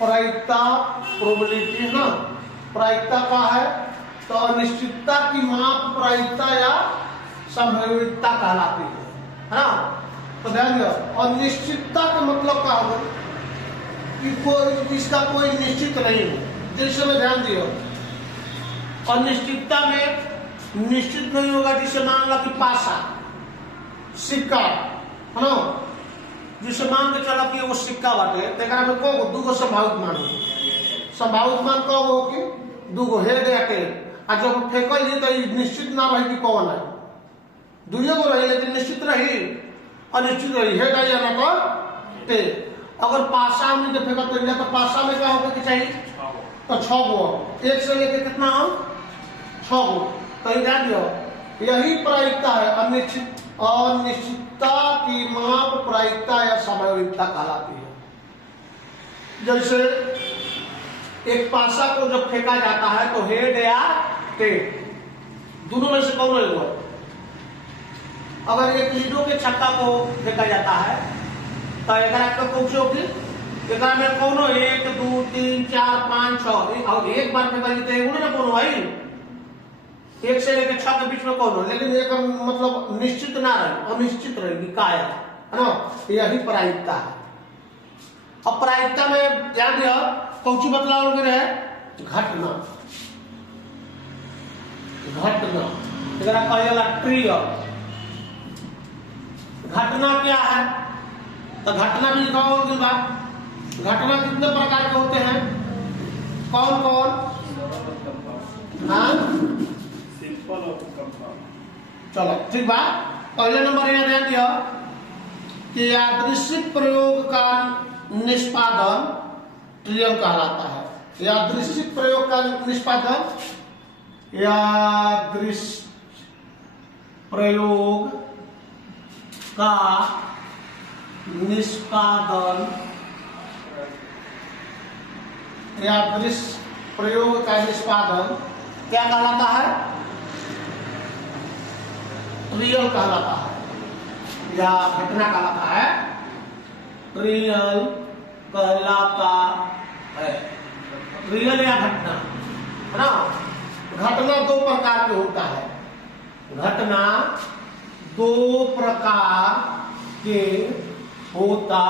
प्रायिकता प्रोबेबिलिटी है ना, प्रायिकता का है तो अनिश्चितता की माप प्रायिकता या संभाव्यता कहलाती है ना। तो ध्यान दो, अनिश्चितता का मतलब क्या होगा कि कोई इसका कोई निश्चित नहीं है। जैसे में ध्यान दियो, अनिश्चितता में निश्चित नहीं होगा। जिसे मान लो कि पासा सिक्का है ना, जिसे मान के चलो कि वो सिक्का बाटे, तेरा में को दूगो संभावित मान हो, संभावित मान को हो कि दूगो हेड या टेल, आ जब फेंकल जी तो निश्चित ना रही कि कौन है, दुनिया को रही लेकिन निश्चित रही, अनिश्चित रही, हेड है या ना तो टेल। अगर पासा हमने फेंका तो पासा में क्या होगा कि चाहिए तो 6 गो, एक से लेके कितना हो 6 गो। तो ध्यान दियो, यही प्रायिकता है। अनिश्चितता की माप प्रायिकता या संभाव्यता कहलाती है। जैसे एक पासा को जब फेंका जाता है तो हेड या टेल दोनों में से कौन होगा। अगर एक लीडो के छक्का को फेंका जाता है तो एक कौन से होगी, एक में कौन हो 1 2 3 4 5 6, और एक बार फेंका जीते उन्होंने कौन भाई 1 से लेकर 6 के बीच में कौन हो, लेकिन एक मतलब निश्चित ना रहे, अनिश्चित रहेगी काया है ना। यही प्रायिकता है। अब प्रायिकता में ध्यान दिया कौन सी बदलाव वगैरह है, घटना, घटना जरा कहेगा ट्रिगर। घटना क्या है तो घटना भी लिखा होगी बात। घटना कितने प्रकार के होते हैं, कौन कौन, हाँ सिंपल और कंपाउंड। चलो ठीक बात। पहले नंबर यहाँ ध्यान दिया कि यादृच्छिक प्रयोग का निष्पादन ट्रियल कहलाता है। यादृच्छिक प्रयोग का निष्पादन, यादृच्छिक प्रयोग का निष्पादन, यादृच्छिक प्रयोग का निष्पादन क्या कहलाता है, ट्रियल कहलाता है या घटना कहलाता है, ट्रियल कहलाता है। ट्रियल या घटना है ना। घटना 2 प्रकार के होता है, घटना 2 प्रकार के होता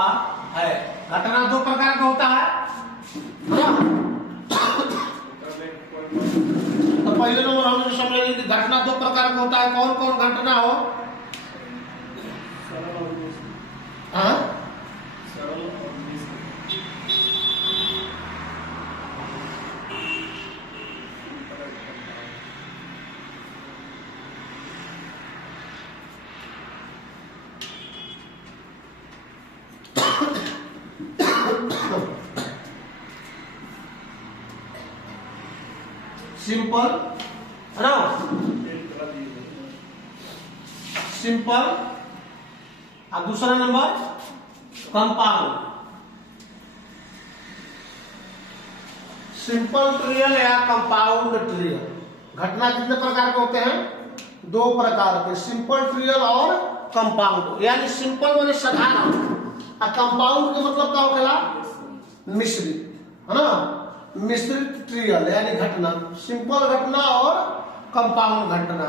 है। घटना 2 प्रकार का होता है ना। तो पहले नंबर हमने समझ लिया कि घटना 2 प्रकार का होता है। कौन कौन घटना हो, हाँ सिंपल है ना, सिंपल। और दूसरा नंबर कंपाउंड। सिंपल ट्रियल या कंपाउंड ट्रियल। घटना कितने प्रकार के होते हैं, 2 प्रकार के, सिंपल ट्रियल और कंपाउंड। यानी सिंपल माने साधारण और कंपाउंड के मतलब क्या होगा, मिश्रित है ना। मिश्रित ट्रियल यानी घटना, सिंपल घटना और कंपाउंड घटना।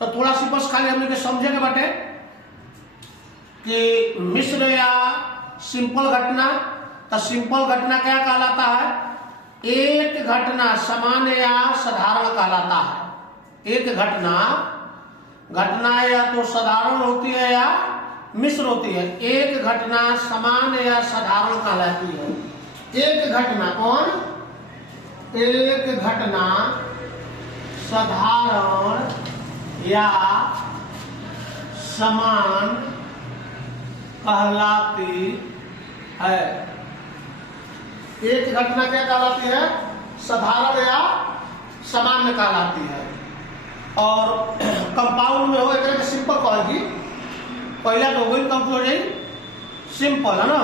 तो थोड़ा सी बस खाली हम लोग समझेंगे बाटे कि मिश्र या सिंपल घटना। तो सिंपल घटना क्या कहलाता है, एक घटना सामान्य या साधारण कहलाता है। एक घटना, घटना या तो साधारण होती है या मिश्र होती है। एक घटना सामान्य या साधारण कहलाती है। एक घटना कौन, एक घटना साधारण या समान कहलाती है। एक घटना क्या कहलाती है, साधारण या सामान्य कहलाती है। और कंपाउंड में हो एक सिंपल कहेगी, पहला तो वही कम हो जाए सिंपल है ना।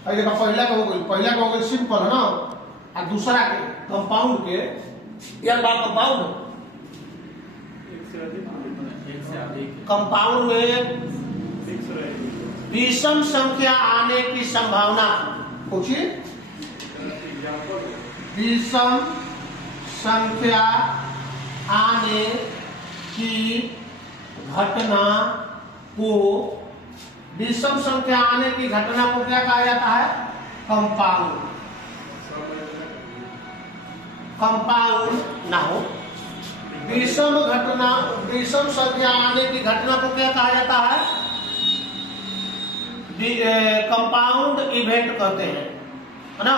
और देखो पहला का हो गई सिंपल है ना, और दूसरा के कंपाउंड के यार बात कंपाउंड कंपाउंड में विषम संख्या आने की संभावना पूछिए। विषम संख्या आने की घटना को विषम संख्या आने की घटना को क्या कहा जाता है? कंपाउंड। कंपाउंड ना हो, विषम संख्या आने की घटना को क्या कहा जाता है? कंपाउंड इवेंट कहते हैं, है ना।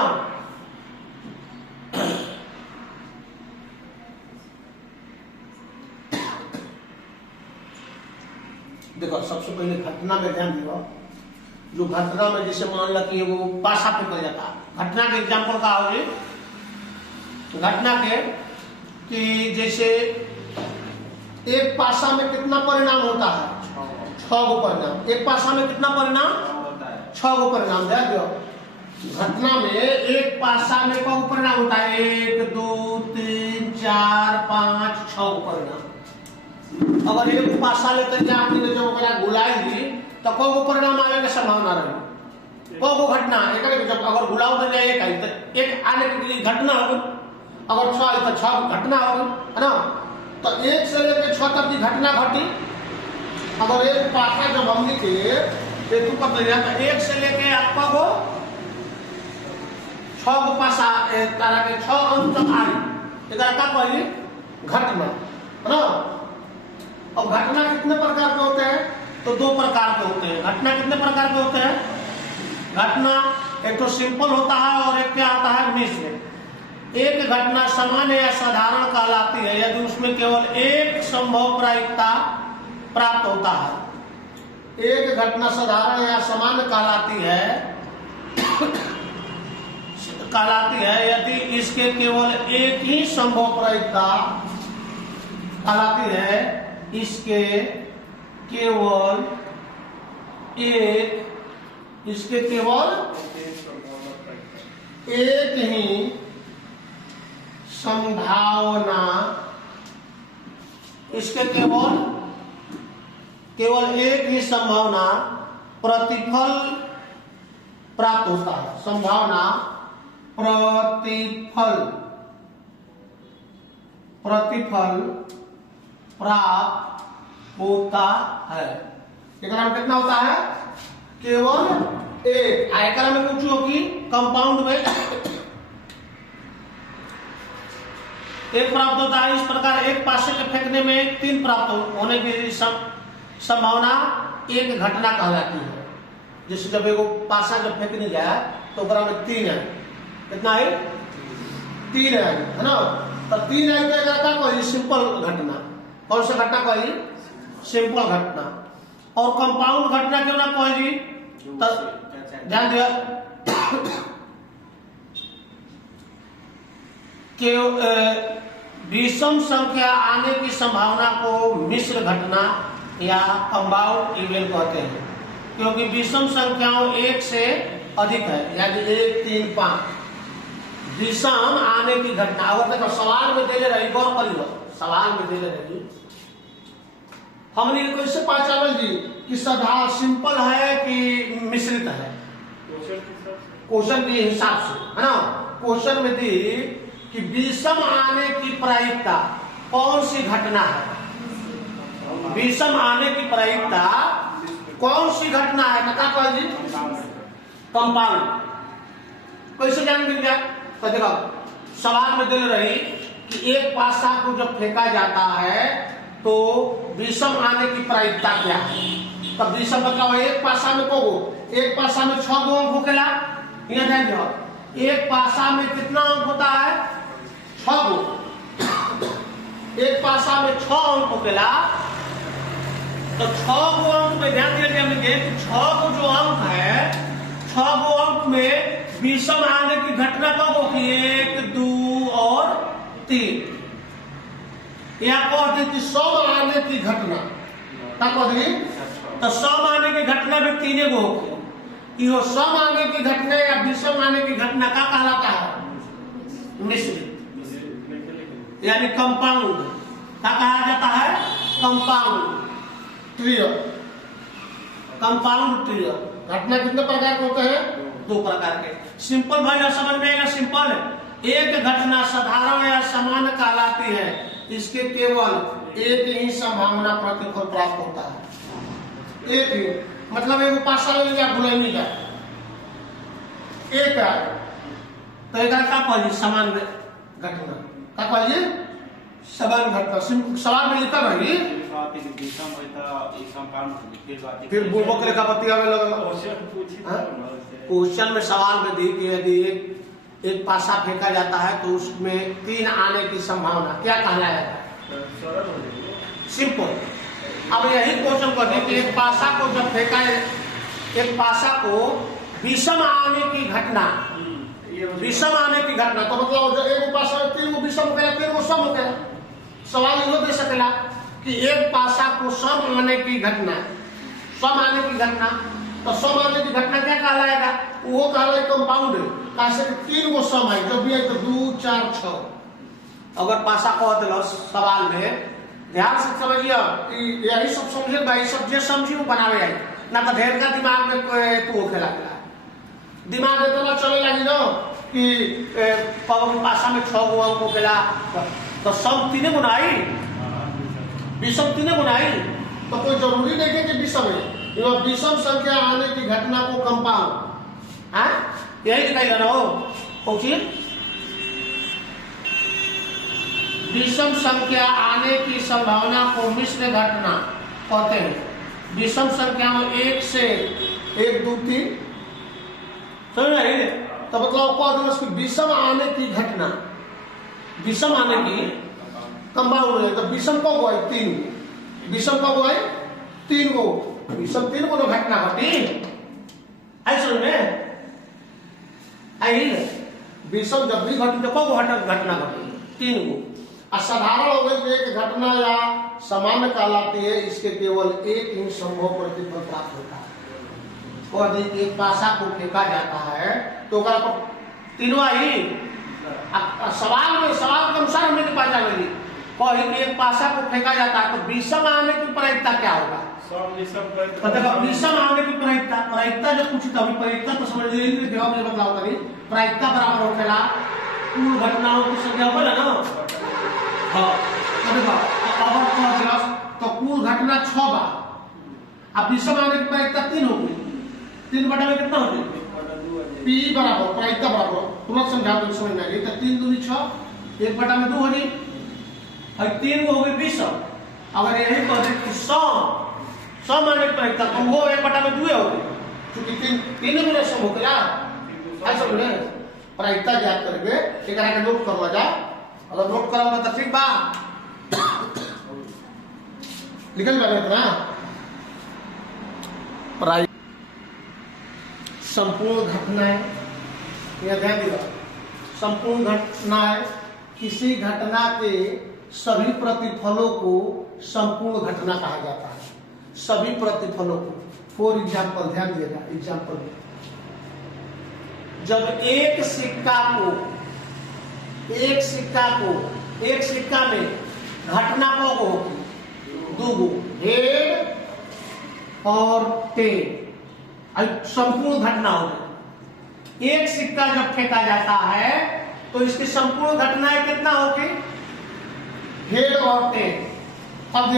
देखो सबसे पहले घटना में ध्यान दियो। जो घटना में जैसे मान लो कि वो पासा फेंका जाता है, घटना के एग्जाम्पल का होगी घटना के कि जैसे एक पासा में कितना परिणाम होता है? 6 गो परिणाम। एक पासा में कितना परिणाम होता है? 6 गो परिणाम। ध्यान दियो घटना में एक पासा में कौ परिणाम होता है? 1 2 3 4 5 6 गो परिणाम। अगर एक पासा लेकर के आपने जब ओकरा गुलाएंगी तो कौ गो परिणाम आने की संभावना रही? कौ गो घटना एक जब अगर गुलाव कर जाए एक आने के लिए घटना होगी। अगर 6 तो 6 घटना होगी, है ना। तो 1 से लेकर 6 तक की घटना घटी। अगर एक पासा जब हम लिखे एक ऊपर तो 1 से लेके आपका को 6 गो पासा तारा के 6 अंक तक आए, इधर का पहली घटना, है ना। और घटना कितने प्रकार के होते हैं? तो 2 प्रकार के होते हैं। घटना कितने प्रकार के होते हैं? घटना एक तो सिंपल होता है और एक क्या होता है? मिश्र। एक घटना सामान्य या साधारण कहलाती है यदि उसमें केवल एक संभव प्रायिकता प्राप्त होता है। एक घटना साधारण या सामान्य कहलाती है यदि इसके केवल एक ही संभव प्रायिकता कहलाती है। इसके केवल एक ही संभावना, इसके केवल एक ही संभावना प्रतिफल प्राप्त होता है। संभावना प्रतिफल प्राप्त होता है। एकरा में कितना होता है? केवल एक। एकरा में कुछ होगी कंपाउंड में एक प्राप्त होता है। इस प्रकार एक पासे के फेंकने में 3 प्राप्त होने की संभावना एक घटना कहलाती है। जैसे जब एगो पासा जब फेंकने जाए तो ओकरा में 3 है। कितना है? 3 है ना। तो 3 है तो एकरा कोई सिंपल घटना। कौन सा घटना कही? सिंपल घटना। और कंपाउंड घटना क्यों ना कही? ध्यान दिया कि विषम संख्या आने की संभावना को मिश्र घटना या कंपाउंड इवेंट कहते हैं, क्योंकि विषम संख्याओं 1 से अधिक है, यानी 1 3 5 विषम आने की घटना। अगर देखो सवाल में दे रही, गौर करिए सवाल में दे रही हमने कैसे पहचान जी कि सदा सिंपल है कि मिश्रित है? क्वेश्चन के हिसाब से, है ना। क्वेश्चन में दी कि विषम आने की प्रायिकता कौन सी घटना है? विषम आने की प्रायिकता कौन सी घटना है? बता जी कंपाउंड। कैसे जान मिल गया? तो देखो सवाल में दे रही कि एक पासा को जब फेंका जाता है तो विषम आने की प्रायिकता क्या है? तब विषम बताओ। एक पासा में एक पासा में 6 गो अंक होकेला। यहाँ ध्यान दो, एक पासा में कितना अंक होता है? 6 गो। एक पासा में 6 अंक होकेला। तो 6 गो अंक में ध्यान दिया हमने 6 गो जो अंक है, 6 गो अंक में विषम आने की घटना कब होगी? 1 2 और 3। या कहते कि सम आने की घटना क्या कहते? तो सम आने की घटना में 3 गो होगी। कि वो सम आने की घटना या विषम आने की घटना का कहलाता है मिश्रित, यानी कंपाउंड क्या कहा जाता है? Compound trio. कंपाउंड ट्रियो घटना कितने प्रकार के होते हैं? 2 प्रकार के। सिंपल भाई समझ में आएगा। सिंपल एक घटना साधारण या समान कहलाती है, इसके केवल एक ही संभावना प्रतिफल प्राप्त होता है। एक ही मतलब एगो पासा ले लिया भुलाई नहीं जाए एक है तो एक का कहलिए समान घटना का कहलिए समान घटना। सवाल में लिखा भाई फिर बुर्बक रेखा पति आवे लगल। क्वेश्चन में सवाल में दी कि यदि एक पासा फेंका जाता है तो उसमें 3 आने की संभावना क्या कहलाएगा? सिंपल। अब यही क्वेश्चन करते कि एक पासा को जब फेंका, एक पासा को विषम आने की घटना, विषम आने की घटना तो मतलब एक पासा 3 गो विषम हो गया, 3 गो सम हो गया। सवाल ये दे सकेला कि एक पासा को सम आने की घटना, सम आने की घटना तो सम आने की घटना क्या कहलाएगा? वो कहलाएगा कंपाउंड। कैसे 3 गो सम है, जब भी है तो 2 4 6। अगर पासा कह दिलो सवाल में ध्यान से समझिए, यही सब समझे भाई, सब जे समझी वो बनावे आई ना तो ढेर का दिमाग में तू खेला दिमाग में तो ना चले लगी ना कि पासा में 6 गो अंक होगा तो सम 3 गुनाई, विषम 3 गुनाई तो कोई जरूरी नहीं है कि विषम है। विषम संख्या आने की घटना को कंपाउंड यही दिखाई देना हो। पहुंचिए विषम संख्या आने की संभावना को मिश्र घटना कहते हैं। विषम संख्या में 1 से 1 2 3 समझ रहे तो मतलब कि विषम आने की घटना, विषम आने की कंपाउंड है तो विषम कब हुआ? 3 विषम कब हुआ? 3 गो विषम 3 गो घटना घटी ऐसा में आई विषम जब भी घटी तो कब घटना घटी? 3 गो। असाधारण हो गई एक घटना या सामान्य कहलाती है, इसके केवल एक ही संभव प्रतिफल प्राप्त होता है। और यदि एक पासा को फेंका जाता है तो तीनों ही सवाल के अनुसार हमने के पास जाएगी कही कि एक पासा को फेंका जाता है तो विषम आने की प्रायिकता क्या होगा? विषम आने की प्रायिकता जो पूछी तभी प्रायिकता तो समझ लीजिए, जवाब में बदलाव करी। प्रायिकता बराबर होगा कुल घटनाओं की संख्या बोला ना। हाँ तो कुल घटना 6 बार। अब विषम आने की प्रायिकता 3 होगी, 3 बटा में कितना होगी? P बराबर प्रायिकता बराबर तुरंत समझा दो समझ में आ गई तो 3 दूनी 6, 1 बटा में 2 होगी और 3 को होगी विषम। अगर यही कह दे कि सम आने की प्रायिकता तो वो 1 बटा में 2 होगी क्योंकि 3 में सम हो गया ऐसा बोले। प्रायिकता ज्ञात करके एक नोट करवा जा, अगर नोट कराओगे तो ठीक बा निकल जाएगा ना। संपूर्ण घटनाएं यह ध्यान दिया, संपूर्ण घटनाएं किसी घटना के सभी प्रतिफलों को संपूर्ण घटना कहा जाता है। सभी प्रतिफलों को। फॉर एग्जाम्पल ध्यान दिएगा, एग्जाम्पल जब एक सिक्का में घटना को होगी 2 गो हेड और टेल, संपूर्ण घटना होगी। एक सिक्का जब फेंका जाता है तो इसकी संपूर्ण घटनाएं कितना होगी? हेड और टेल। अब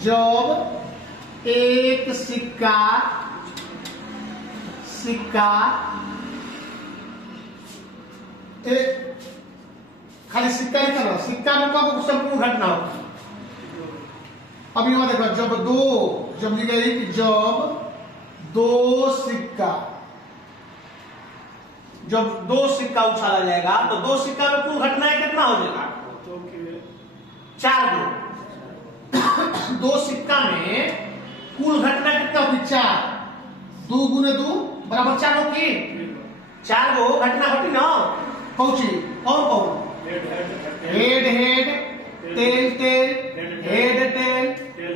जब एक सिक्का खाली सिक्का ही करना, सिक्का में कब संपूर्ण घटना होगी? अब यहां देखो जब दो सिक्का उछाला जाएगा तो 2 सिक्का में कुल घटनाएं कितना हो जाएगा? 4 गो। 2 सिक्का में कुल घटना कितना होगी? 4। 2 गुने 2 बराबर 4 होगी। 4 गो घटना घटी ना। कौन head tail head tail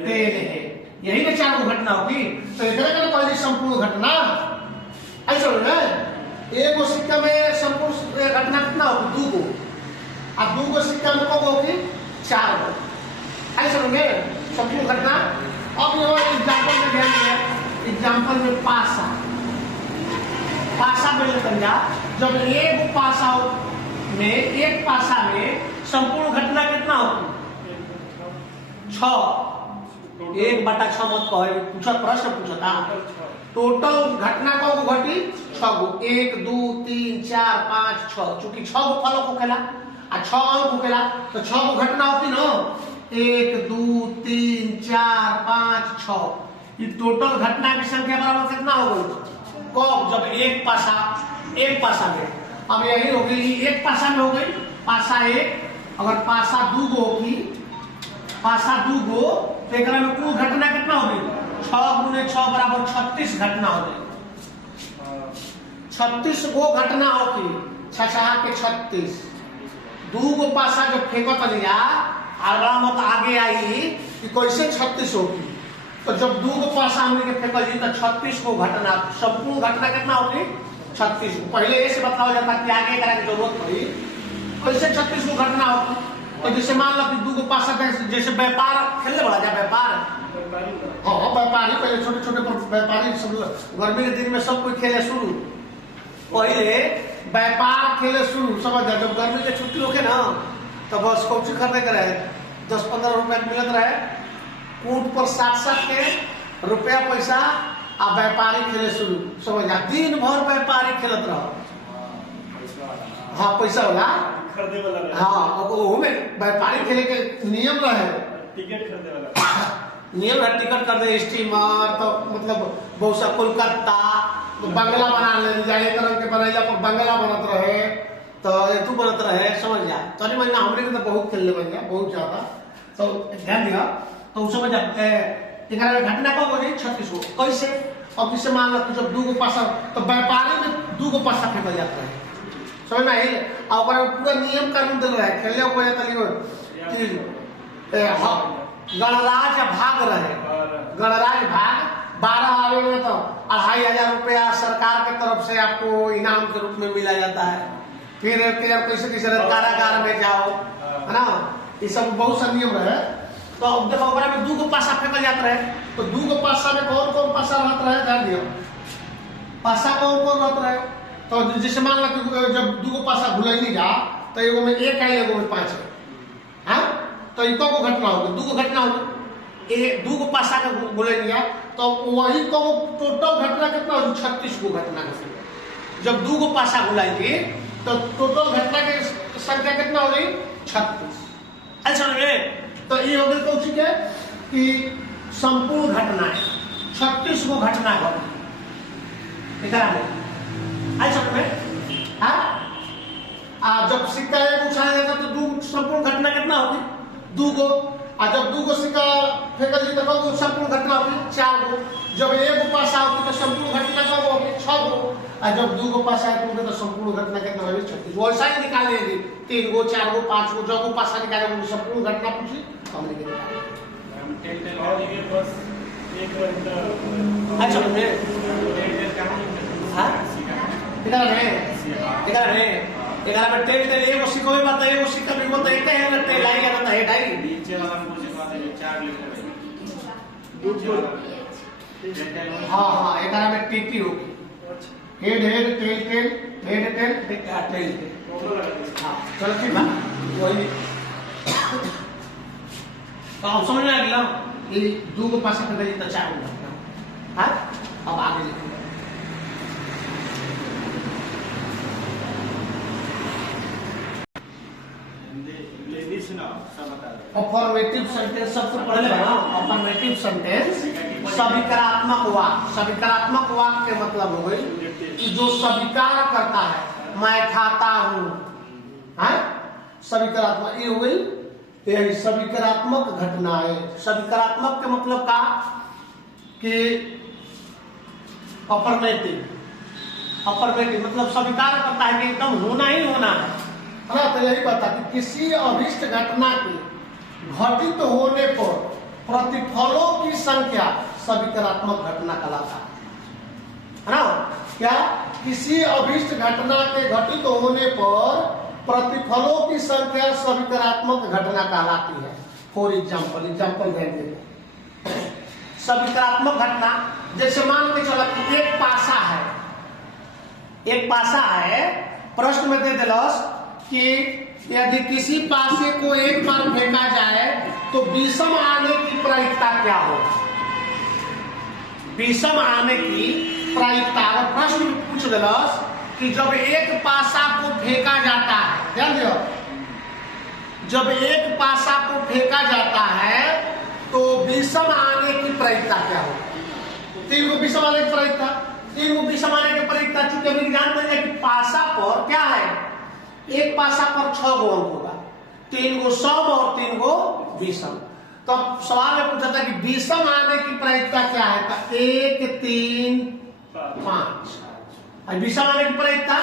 head, यही में 4 गो घटना होगी। तो एक पहली संपूर्ण घटना समझ में एक गो सिक्का में संपूर्ण घटना कितना होगी? 2 गो। अब 2 गो सिक्का में को होगी? 4 गो। आई समझ में संपूर्ण घटना। अब यहाँ एग्जाम्पल में ध्यान दिया, एग्जाम्पल में पासा में लेकर जा, जब एक पासा में एक पासा में संपूर्ण घटना कितना होगी? 6। 1/6 मत कहो, पूछा प्रश्न पूछा था। टोटल घटना को घटी 6 गो। 1 2 3 4 5 6, चूंकि 6 गो फल को खेला आ 6 अंक को खेला तो 6 गो घटना होती ना। 1 2 3 4 5 6, ये टोटल घटना की संख्या बराबर कितना हो गई? कब? जब एक पासा में। अब यही हो गई, एक पासा में हो गई, पासा 1। अगर पासा 2 गो होगी, पासा 2 गो तो एक में कुल घटना कितना होगी? 6 गुने 6 बराबर 36 घटना हो गई। 36 गो घटना होगी, 6 के 36। 2 गो पासा जो फेंकत लिया मत आगे आई कि कैसे 36 होगी। तो जब 2 गो पासा हमने के फेंकल जी तो 36 गो घटना, संपूर्ण घटना कितना होगी? 36 गो। पहले ऐसे बताया जाता कि आगे करने की जरूरत पड़ी, कैसे 36 गो घटना होगी। तो जैसे मान लो कि 2 गो पासा, जैसे व्यापार खेलने वाला जा व्यापार, हाँ व्यापारी पहले छोटे छोटे व्यापारी सब गर्मी के दिन में सब कोई खेले शुरू, पहले व्यापार खेले शुरू। समझ जाए जब गर्मी के छुट्टी होके ना तो बस कौची खरीदे के रहे, 10-15 रुपया मिलत रहे, कूट पर 7-7 के रुपया पैसा आ व्यापारी खेले शुरू। समझ जा दिन भर व्यापारी खेलत रहो। हाँ पैसा वाला खरीदे वाला। हाँ वो में व्यापारी खेले के नियम रहे, टिकट खरीदे वाला नियम है। टिकट कर दे स्टीमर, तो मतलब बहुत सा कोलकाता बंगला बना ले जाए तरह के बनाइला पर बंगला बनत रहे, तो तू बनत रहे। समझ जा तनी महीना हमरे के तो बहुत खेलने बन गया, बहुत ज्यादा। तो ध्यान दिया तो समझ जा घटना कब हो गई? 36 गो। कैसे? अब किसे मान लो जब 2 गो पासा, तो व्यापारी में 2 गो पासा फेंकल जाता है। समझ में आई? और पूरा नियम कानून दिल रहा है, खेलने को कि गणराज भाग रहे, गणराज भाग 12 आवे में तो 2500 रुपया सरकार के तरफ से आपको इनाम के रूप में मिला जाता है। फिर कैसे कैसे कारागार में जाओ, है ना, ये सब बहुत सा नियम रहे। तो अब देखो ओकरा में 2 गो पासा फेंकल जाता रहे, तो 2 गो पासा में कौन कौन पासा रहता रहे? ध्यान दियो, पासा कौन कौन रहता रहे। तो जैसे मान लो कि जब 2 गो पासा भुलैनी जा तो एगो में 1 है, एगो में 5 है। हाँ तो इको को घटना होगी, 2 गो घटना होगी। 2 गो पासा का भुलैनी जा तो वही को टोटल घटना कितना होगी? 36 गो घटना का। जब 2 गो पासा भुलाएंगे तो टोटल घटना की संख्या कितना हो गई? 36। अच्छा तो ये हो गई कौन सी है कि संपूर्ण घटना है, 36 गो घटना घटी। जब सिक्का एक उछाला जाता तो 2 संपूर्ण घटना कितना होगी? 2 गो। और जब 2 गो सिक्का फेंकल जी तो संपूर्ण घटना होगी 4 गो। जब 1 गो पासा होगी तो संपूर्ण घटना कब होगी? 6 गो। और जब 2 गो पासा होगी तो संपूर्ण घटना कितना होगी? 36। वैसा ही निकालेंगे 3 गो 4 गो 5 गो, जब 2 पासा निकालेंगे संपूर्ण घटना पूछी हम निकालेंगे। अच्छा इधर में टेल एगो सिक्का भी बता, एगो सिक्का भी बता, एक है टेल लाई जाता है ढाई नीचे वाला में कुछ बात है 4 लीटर हाँ हाँ एकरा में टीटी होगी, head head tail tail head tail tail हाँ चलो ठीक है वही। तो आप समझ में आ गया ये 2 को पास कर देता 4 होगा। हाँ अब आगे लिखो अफर्मेटिव सेंटेंस सबसे पहले ना अफर्मेटिव सेंटेंस सविकारात्मक वाक्य। सविकारात्मक वाक्य के मतलब हो गई कि जो स्वीकार करता है मैं खाता हूं, है सविकारात्मक। ये हो गई यही सविकारात्मक घटना है। सविकारात्मक के मतलब का कि अफर्मेटिव, अफर्मेटिव मतलब स्वीकार करता है कि एकदम होना ही होना है ना। तो यही बता कि किसी अभिष्ट घटना के घटित होने पर प्रतिफलों की संख्या सविकारात्मक घटना कहलाता है। है ना। क्या किसी अभिष्ट घटना के घटित होने पर प्रतिफलों की संख्या सविकारात्मक घटना कहलाती है। फॉर एग्जाम्पल ध्यान देंगे। सविकारात्मक घटना जैसे मान के चलो कि एक पासा है, प्रश्न में दे दिलस कि यदि किसी पासे को एक बार फेंका जाए तो विषम आने की प्रायिकता क्या हो। विषम आने की प्रायिकता अगर प्रश्न में पूछ दिलस कि जब एक पासा को फेंका जाता है, ध्यान दियो, जब एक पासा को फेंका जाता है तो विषम आने की प्रायिकता क्या हो। तीन को विषम आने की प्रायिकता, चूंकि हम जानते हैं कि पासा पर क्या है, एक पासा पर 6 गो अंक होगा, 3 गो सम और 3 गो विषम। तो सवाल में पूछा था कि विषम आने की प्रायिकता क्या है, तो 1 3 5 विषम आने की प्रायिकता है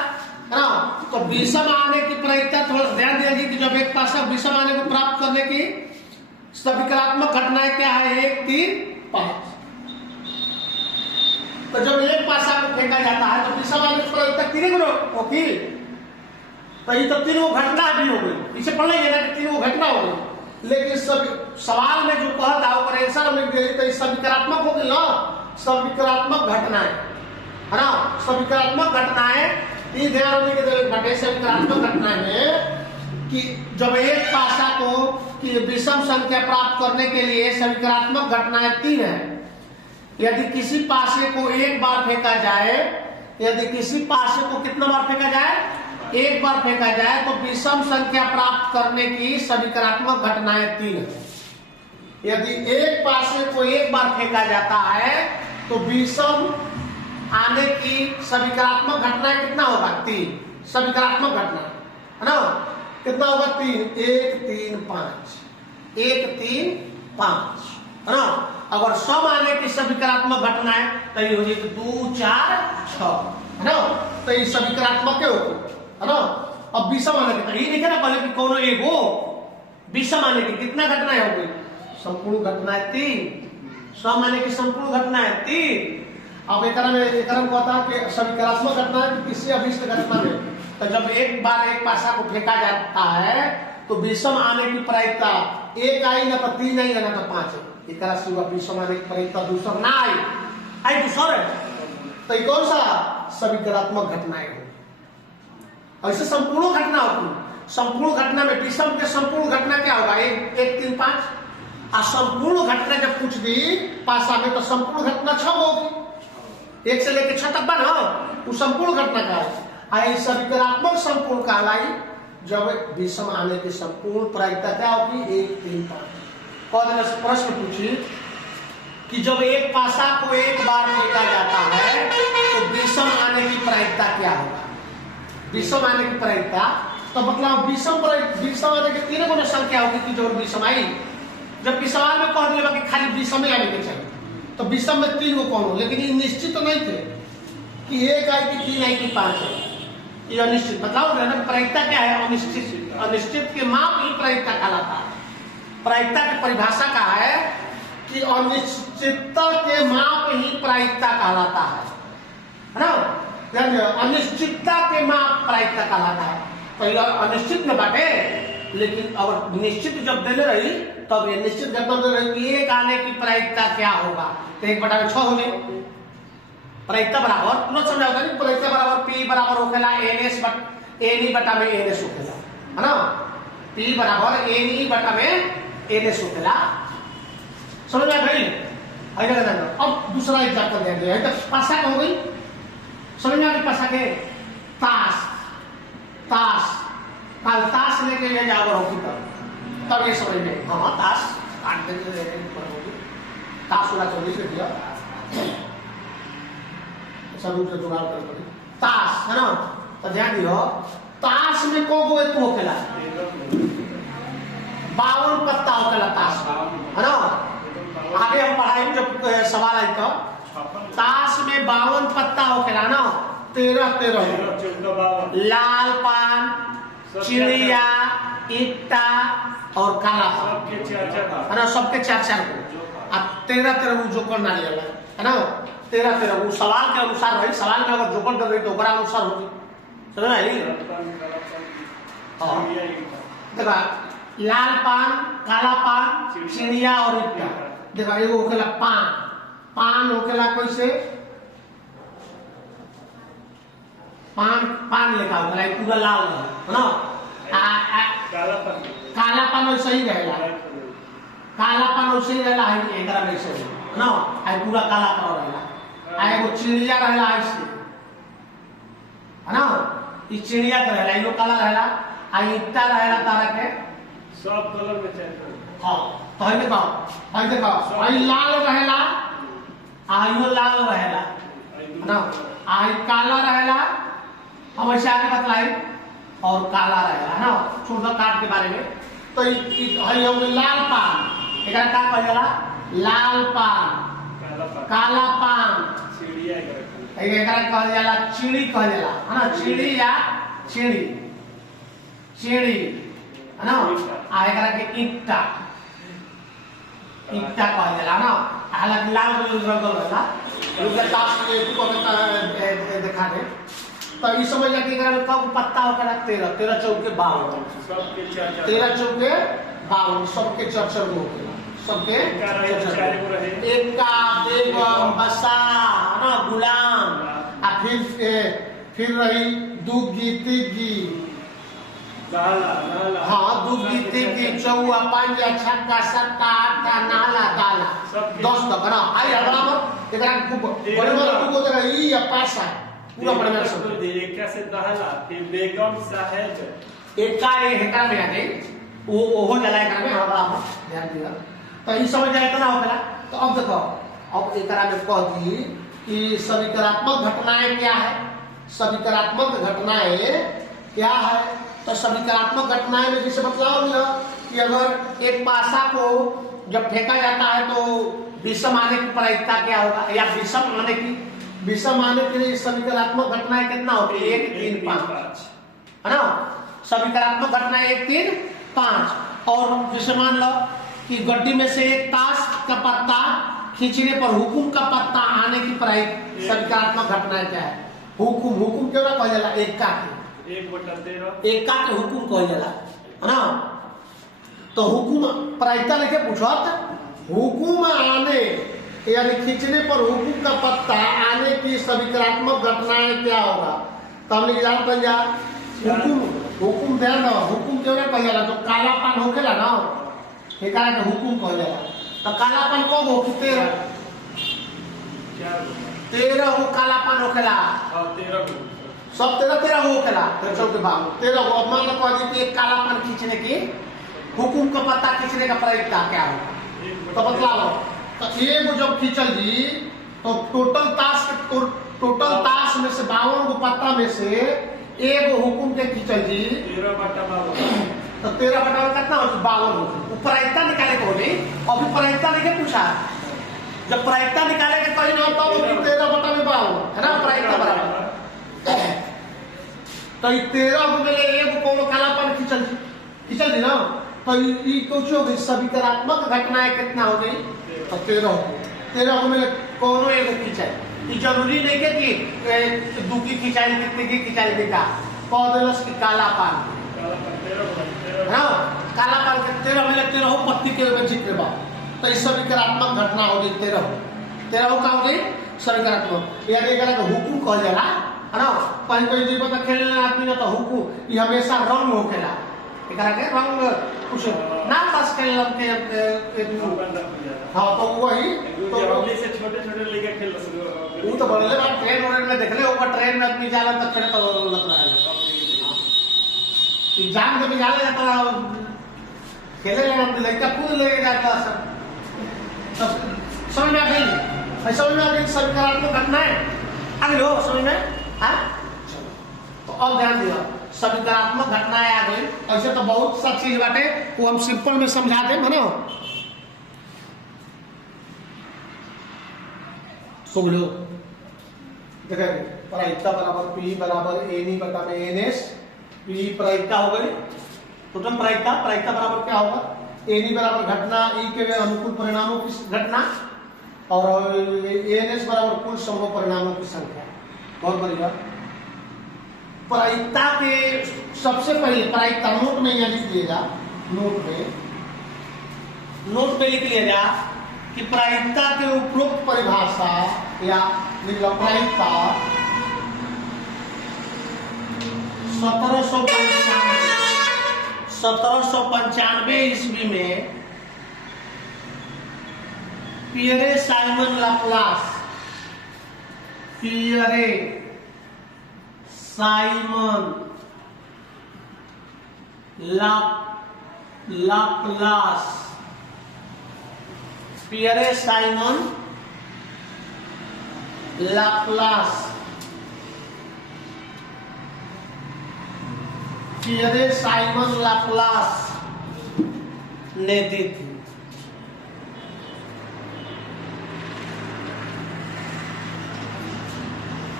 ना। तो विषम आने की प्रायिकता थोड़ा ध्यान दीजिए कि जब एक पासा विषम आने को प्राप्त करने की सविकारात्मक घटनाएं क्या है, 1 3 5। तो जब एक पासा को फेंका जाता है तो विषम आने की प्रायिकता 3 गुना होगी। तो ये तो 3 गो घटना भी हो गई, इसे पढ़ लेंगे ना कि 3 गो घटना हो गई। लेकिन सब सवाल में जो कहता है ऊपर आंसर मिल गई तो सविकारात्मक हो गई ना। सविकारात्मक घटनाएं है ना, सविकारात्मक घटनाएं ये ध्यान रखने के लिए बटे। सविकारात्मक घटनाएं में कि जब एक पासा को कि विषम संख्या प्राप्त करने के लिए सविकारात्मक घटनाएं 3 है। यदि किसी पासे को एक बार फेंका जाए, यदि किसी पासे को कितना बार फेंका जाए, एक बार फेंका जाए तो विषम संख्या प्राप्त करने की सविकारात्मक घटनाएं 3 है। यदि एक पासे को एक बार फेंका जाता है तो विषम आने की सविकारात्मक घटना कितना होगा, 3 सविकारात्मक घटना है ना। कितना होगा, 3 1 3 5 1 3 5 है ना। अगर सम आने की सविकारात्मक घटनाएं तो ये हो जाएगी 2 4 6 है ना। तो ये सविकारात्मक होगी है ना। अब विषम आने की ये देखे ना पहले कि कौन एक हो विषम आने की कितना घटनाएं हो गई, संपूर्ण घटनाएं 3। सम आने की संपूर्ण घटनाएं 3। अब एक कहता है कि सविकारात्मक घटना है कि किसी अभिष्ट घटना में तो जब एक बार एक पासा को फेंका जाता है तो विषम आने की प्रायिकता 1 आई ना तो 3 आई ना तो 5 है। एक विषम आने की प्रायिकता दूसरा ना आई दूसरा है। तो ये कौन सा सविकारात्मक घटनाएं हो। ऐसे संपूर्ण घटना होती। संपूर्ण घटना में विषम के संपूर्ण घटना क्या होगा, 1 3 5। और संपूर्ण घटना जब पूछ दी पासा में तो संपूर्ण घटना 6 होगी, 1 से लेकर 6 तक बना वो संपूर्ण घटना का है। सविकारात्मक संपूर्ण कहलाई जब विषम आने की संपूर्ण प्रायिकता क्या होगी, 1 3 5। प्रश्न पूछिए कि जब एक पासा को एक बार फेंका जाता है तो विषम आने की प्रायिकता क्या होगा। विषम आने की प्रायिकता तो मतलब विषम आने की 3 गुना संख्या होगी कि जो विषम आई। जबकि सवाल में कह दिया कि खाली विषम आने के चाहिए तो विषम में 3 गो कौन हो, लेकिन ये निश्चित तो नहीं थे कि 1 आई कि 3 आई कि 5 आई। ये अनिश्चित बताओ ना, प्रायिकता क्या है, अनिश्चित। अनिश्चित के माप ही प्रायिकता कहलाता है। प्रायिकता की परिभाषा का है कि अनिश्चितता के माप ही प्रायिकता कहलाता है ना। अनिश्चितता के माप प्रायिकता कहलाता है। तो अनिश्चित में बाटे, लेकिन अगर निश्चित जब देने रही तब ये निश्चित घटना दे रही कि 1 आने की प्रायिकता क्या होगा, तो 1/6 हो गई। प्रायिकता बराबर तुरंत समझा होता है, प्रायिकता बराबर P बराबर होखेला NE बटा में NS होखेला है ना। P बराबर NE बटा में NS होखेला, समझ में भाई। अब दूसरा एग्जांपल दे दिया है, पासा हो गई, समझ में आ गई। पासा के ताश कल ताश लेके ये जाओ होगी तब ये समझ में, हाँ ताश काट देंगे ताश उड़ा 24 के दिया सब रूप से जुगाड़ कर पड़ी ताश है ना। तो ध्यान दियो ताश में को गो एक होखेला 52 पत्ता होखेला ताश है ना। आगे हम पढ़ाई में जब सवाल आई तो ताश में 52 पत्ता होखेला ना, 13 लाल पान, चिड़िया, ईटा और काला है ना, सबके 4 को 13 जोकर नारियल है ना। 13 13 वो सवाल के अनुसार भाई, सवाल में अगर जोकर कर रही तो ओकरा अनुसार होगी, समझ में आई? हाँ देखा, लाल पान, काला पान, चिड़िया और ईटा। देखा एगो होखेला पान, पान होखेला कैसे, पान पान लिखा होखेला पूरा लाल है ना, काला पान वैसे ही रहेला, काला पान वैसे ही रहेला है, एकरा वैसे ही है ना, आई पूरा काला पान रहेला, आई वो चिड़िया रहेला ऐसे है ना, ई चिड़िया के रहेला, ई काला रहेला, आई ईटा रहेला तारा के सब कलर में चाहिए। हाँ तो है देखो आई लाल रहेला, आइयो लाल रहेला है ना, आई काला रहेला, हम ऐसे आगे बतलाई, और काला रहेला है ना, छोटा काट के बारे में। तो है हो लाल पान, एकरा का कहल जाला, लाल पान, काला पान, चिड़िया एकरा कहल जाला चिड़ी कहल जाला है ना, चिड़ी या चिड़ी, चिड़ी है ना, आ एकरा के ईटा, ईटा कहल जाला ना, हालांकि लाल रंग रहेला, रुके ताश में को देखा दे। तो इस समझ जा कि एकरा में कब पत्ता होखेला 13 13 चौके 52, सबके 13 चौके 52, सबके 4 गो होखेला, सबके 4 एका बेगम बसा ना गुलाम, आ फिर रही दुगी तिगी, नाला हाँ दुगी तिगी, चौवा पांजा छक्का सत्ता आठा नाला दाला 10 तक ना। आई बराबर एकरा बड़े वाला को देखा ई या पासा पूरा बड़े वाला सब एका से दहला, फिर बेगम साहेब, एका ए हेका में आ गई, वो हो जाला एकरा में, बराबर ध्यान दिया। तो ई समझ जाए तना होखेला। तो अब देखो, अब एकरा में कह दी कि समीकरात्मक घटनाएं क्या है, समीकरात्मक घटनाएं क्या है। तो समीकरात्मक घटनाएं में जैसे बतलाओ मिला कि अगर एक पासा को जब फेंका जाता है तो विषम आने की प्रायिकता क्या होगा, या विषम आने के लिए समीकरात्मक घटनाएं कितना होती है, 1 3 5 है ना, समीकरात्मक घटनाएं 1 3 5। और जैसे मान लो कि गड्डी में से एक ताश का पत्ता खींचने पर हुकुम का पत्ता आने की प्रायिकता, समीकरात्मक घटनाएं क्या है, हुकुम क्यों ना कहा जाला, 1/13 एका के हुकुम कहल जाला है ना। तो हुकुम प्रायिकता लेके पूछत, हुकुम आने यानी खींचने पर हुकुम का पत्ता आने की समीकरात्मक घटनाएं क्या होगा। तो हमने जान बन जा हुकुम ध्यान दो, हुकुम क्यों ना कहल जाला, तो कालापन होखेला ना, एकरा के हुकुम कहल जाला। तो कालापन को हो 13 हो कालापन होखेला, और 13 सब 13 हो खेला, 13 हो। अब मान लो कह दी कि एक कालापन खींचने की, हुकुम का पत्ता खींचने का प्रायिकता क्या होगा, तो बतला लो। तो एगो जब खींचल जी तो टोटल ताश में से 52 गो पत्ता में से एगो हुकुम के खींचल जी 13/52, तो 13/52 कितना हो, 52 हो। प्रायिकता निकाले को होगी, अभी प्रायिकता नहीं पूछा, जब प्रायिकता निकाले के कहीं ना तो 13/52 है ना, प्रायिकता बराबर। तो 13 को मिले एगो कोनो कालापन खींचल जी ना, तो ई कुछ हो गई, समीकरात्मक घटनाएं कितना हो गई, तो 13 हो गई। 13 को मिले कोनो एगो खींचाई, जरूरी नहीं है कि दुखी खिंचाई कितने की खिंचाई देखा, कह देलस कि कालापन है ना, कालापन के 13 मिले 13 पत्ती के जिक्र बा। तो इस समीकरात्मक घटना हो गई 13 का हो गई समीकरात्मक, यानी एकरा के हुकुम कहल जाला है ना। कहीं जीव का खेलने आदमी ना तो हुकुम ये हमेशा रंग होखेला, एकरा के रंग कुछ ना बस खेल के हाँ, तो वही तो से छोटे लेके खेल शुरू, वो तो बड़े बात ट्रेन में देखले, ऊपर ट्रेन में आदमी जाला तो खेले तो लग रहा है, एग्जाम के भी जाला तो खेले लड़का कूद लेके जाता सब, समझ में आ गई, समझ में आ गई समीकरात्मक घटनाएं आ गई हो समझ में। हाँ तो अब ध्यान दिया, समीकरात्मक घटनाएं आ गई, ऐसे तो बहुत सा चीज बाटे, वो हम सिंपल में समझा दे है ना। सुन लो, देखिए प्रायिकता बराबर P बराबर एनी बटा में NS, P प्रायिकता हो गई, टोटल प्रायिकता बराबर क्या होगा, एनी बराबर घटना, ई के अनुकूल परिणामों की घटना और एएनएस बराबर कुल संभव परिणामों की संख्या। बहुत बढ़िया। प्रायिकता के सबसे पहले प्रायिकता नोट में यहाँ लिख लीजिएगा, नोट में लिख लीजिएगा कि प्रायिकता के उपरोक्त परिभाषा या प्रायिकता 1795 ईस्वी में पियरे साइमन लाप्लास ने दी थी।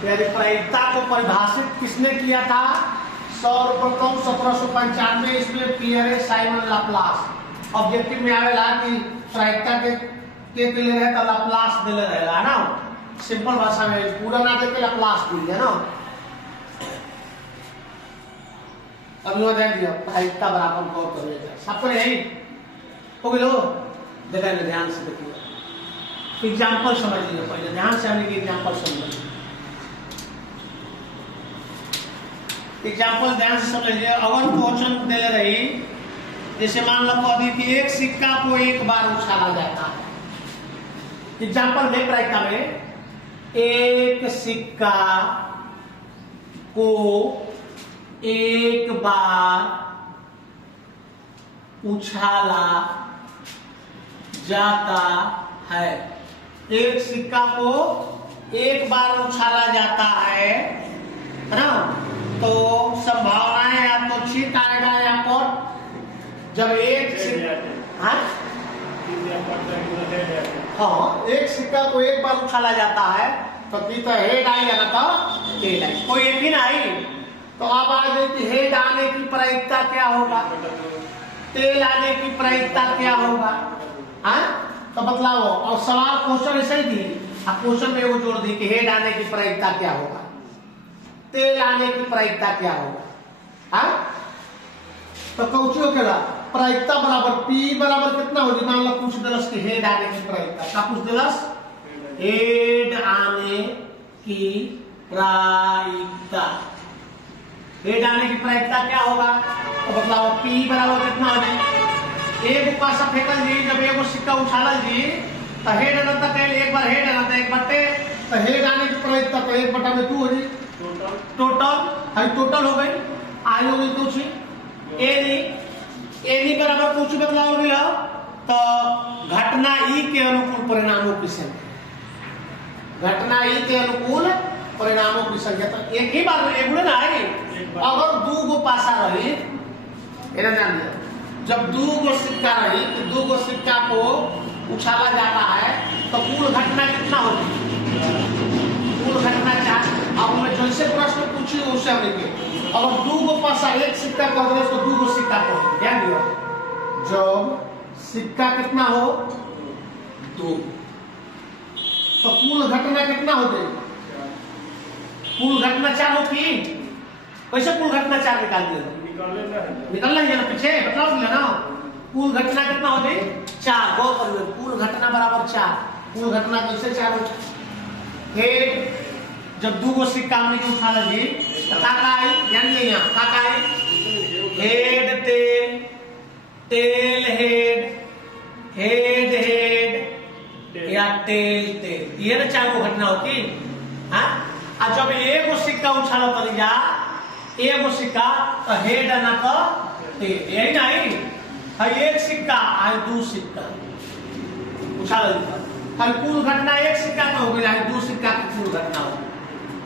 प्रायिकता को परिभाषित किसने किया था? सर्वप्रथम 1795 ईस्वी में पियरे साइमन लाप्लास। ऑब्जेक्टिव में आवेला कि प्रायिकता के लिए रहे तो लाप्लास देले रहेला है ना, सिंपल भाषा में पूरा ना देके लाप्लास दी है ना। अभी वो देख दिया प्रायिकता बराबर गौर करिएगा, सबको यही हो गया। देखा ध्यान से देखिए, एग्जाम्पल समझ लीजिए पहले, ध्यान से हमने एग्जाम्पल समझ एग्जाम्पल ध्यान से समझ लीजिए। अगर क्वेश्चन दे रही, जैसे मान लो कभी कि एक सिक्का को एक बार उछाला जाता है। एग्जाम्पल में प्रायिकता में एक सिक्का को एक बार उछाला जाता है। एक सिक्का को एक बार उछाला जाता है ना, तो संभावनाएं या तो ठीक आएगा या कट। जब एक एक सिक्का को एक बार उछाला जाता है तो हेड आएगा ना तो टेल आई, कोई एक ही ना आई। तो अब आ गई कि हेड आने की प्रायिकता क्या होगा, टेल आने की प्रायिकता क्या होगा। तो बतलाओ, और सवाल क्वेश्चन ऐसे ही दी, क्वेश्चन में वो जोड़ दी कि हेड आने की प्रायिकता क्या होगा, तेल आने की प्रायिकता क्या होगा। तो कौचियो के प्रायिकता बराबर पी बराबर कितना होगी। मान लो पूछ दिलस कि हेड आने की प्रायिकता, क्या पूछ दिलस? हेड आने की प्रायिकता, हेड आने की प्रायिकता क्या होगा। तो बतलाओ पी बराबर कितना होगी। एक पासा फेंकल जी, जब एगो सिक्का उछालल जी तो हेड आना तक एक बार हेड आना था, एक बट्टे तो हेड आने की प्रायिकता तो 1/2 हो जी। टोटल हो गई, आई हो गई कुछ एनी बराबर कुछ बदलाव हो गया। तो घटना ई के अनुकूल परिणामों की संख्या, घटना ई के अनुकूल परिणामों की संख्या। तो एक ही बार एक ना आई। अगर 2 गो पासा रही, जान लिया, जब 2 गो सिक्का रही तो 2 गो सिक्का को उछाला जाता है तो कुल घटना कितना होगी, कुल घटना 4। अब मैं जैसे प्रश्न पूछी उससे हम लिखे। अगर 2 गो पासा एक सिक्का कर दे तो 2 गो सिक्का कर, ध्यान दियो, जब सिक्का कितना हो 2 तो कुल घटना कितना हो गई, कुल घटना 4 होगी। कैसे कुल घटना 4 निकाल दिया, निकलना है ना, पीछे बताओ ना। कुल घटना कितना हो गई 4, गौ कर, कुल घटना बराबर 4। कुल घटना कैसे 4 हो, हेड जब 2 गो सिक्का हमने के उछाला जी तो काका आई, ध्यान दिए यहाँ काका आई, head tail, tail head, head head या टेल टेल, ये ना 4 गो घटना होती। और जब एगो सिक्का उछाला पड़ी जा, एगो सिक्का तो हेड आना तो टेल, यही ना आई। एक सिक्का आई 2 सिक्का उछाला जाता, कुल घटना एक सिक्का का हो गया, 2 सिक्का की कुल घटना हो।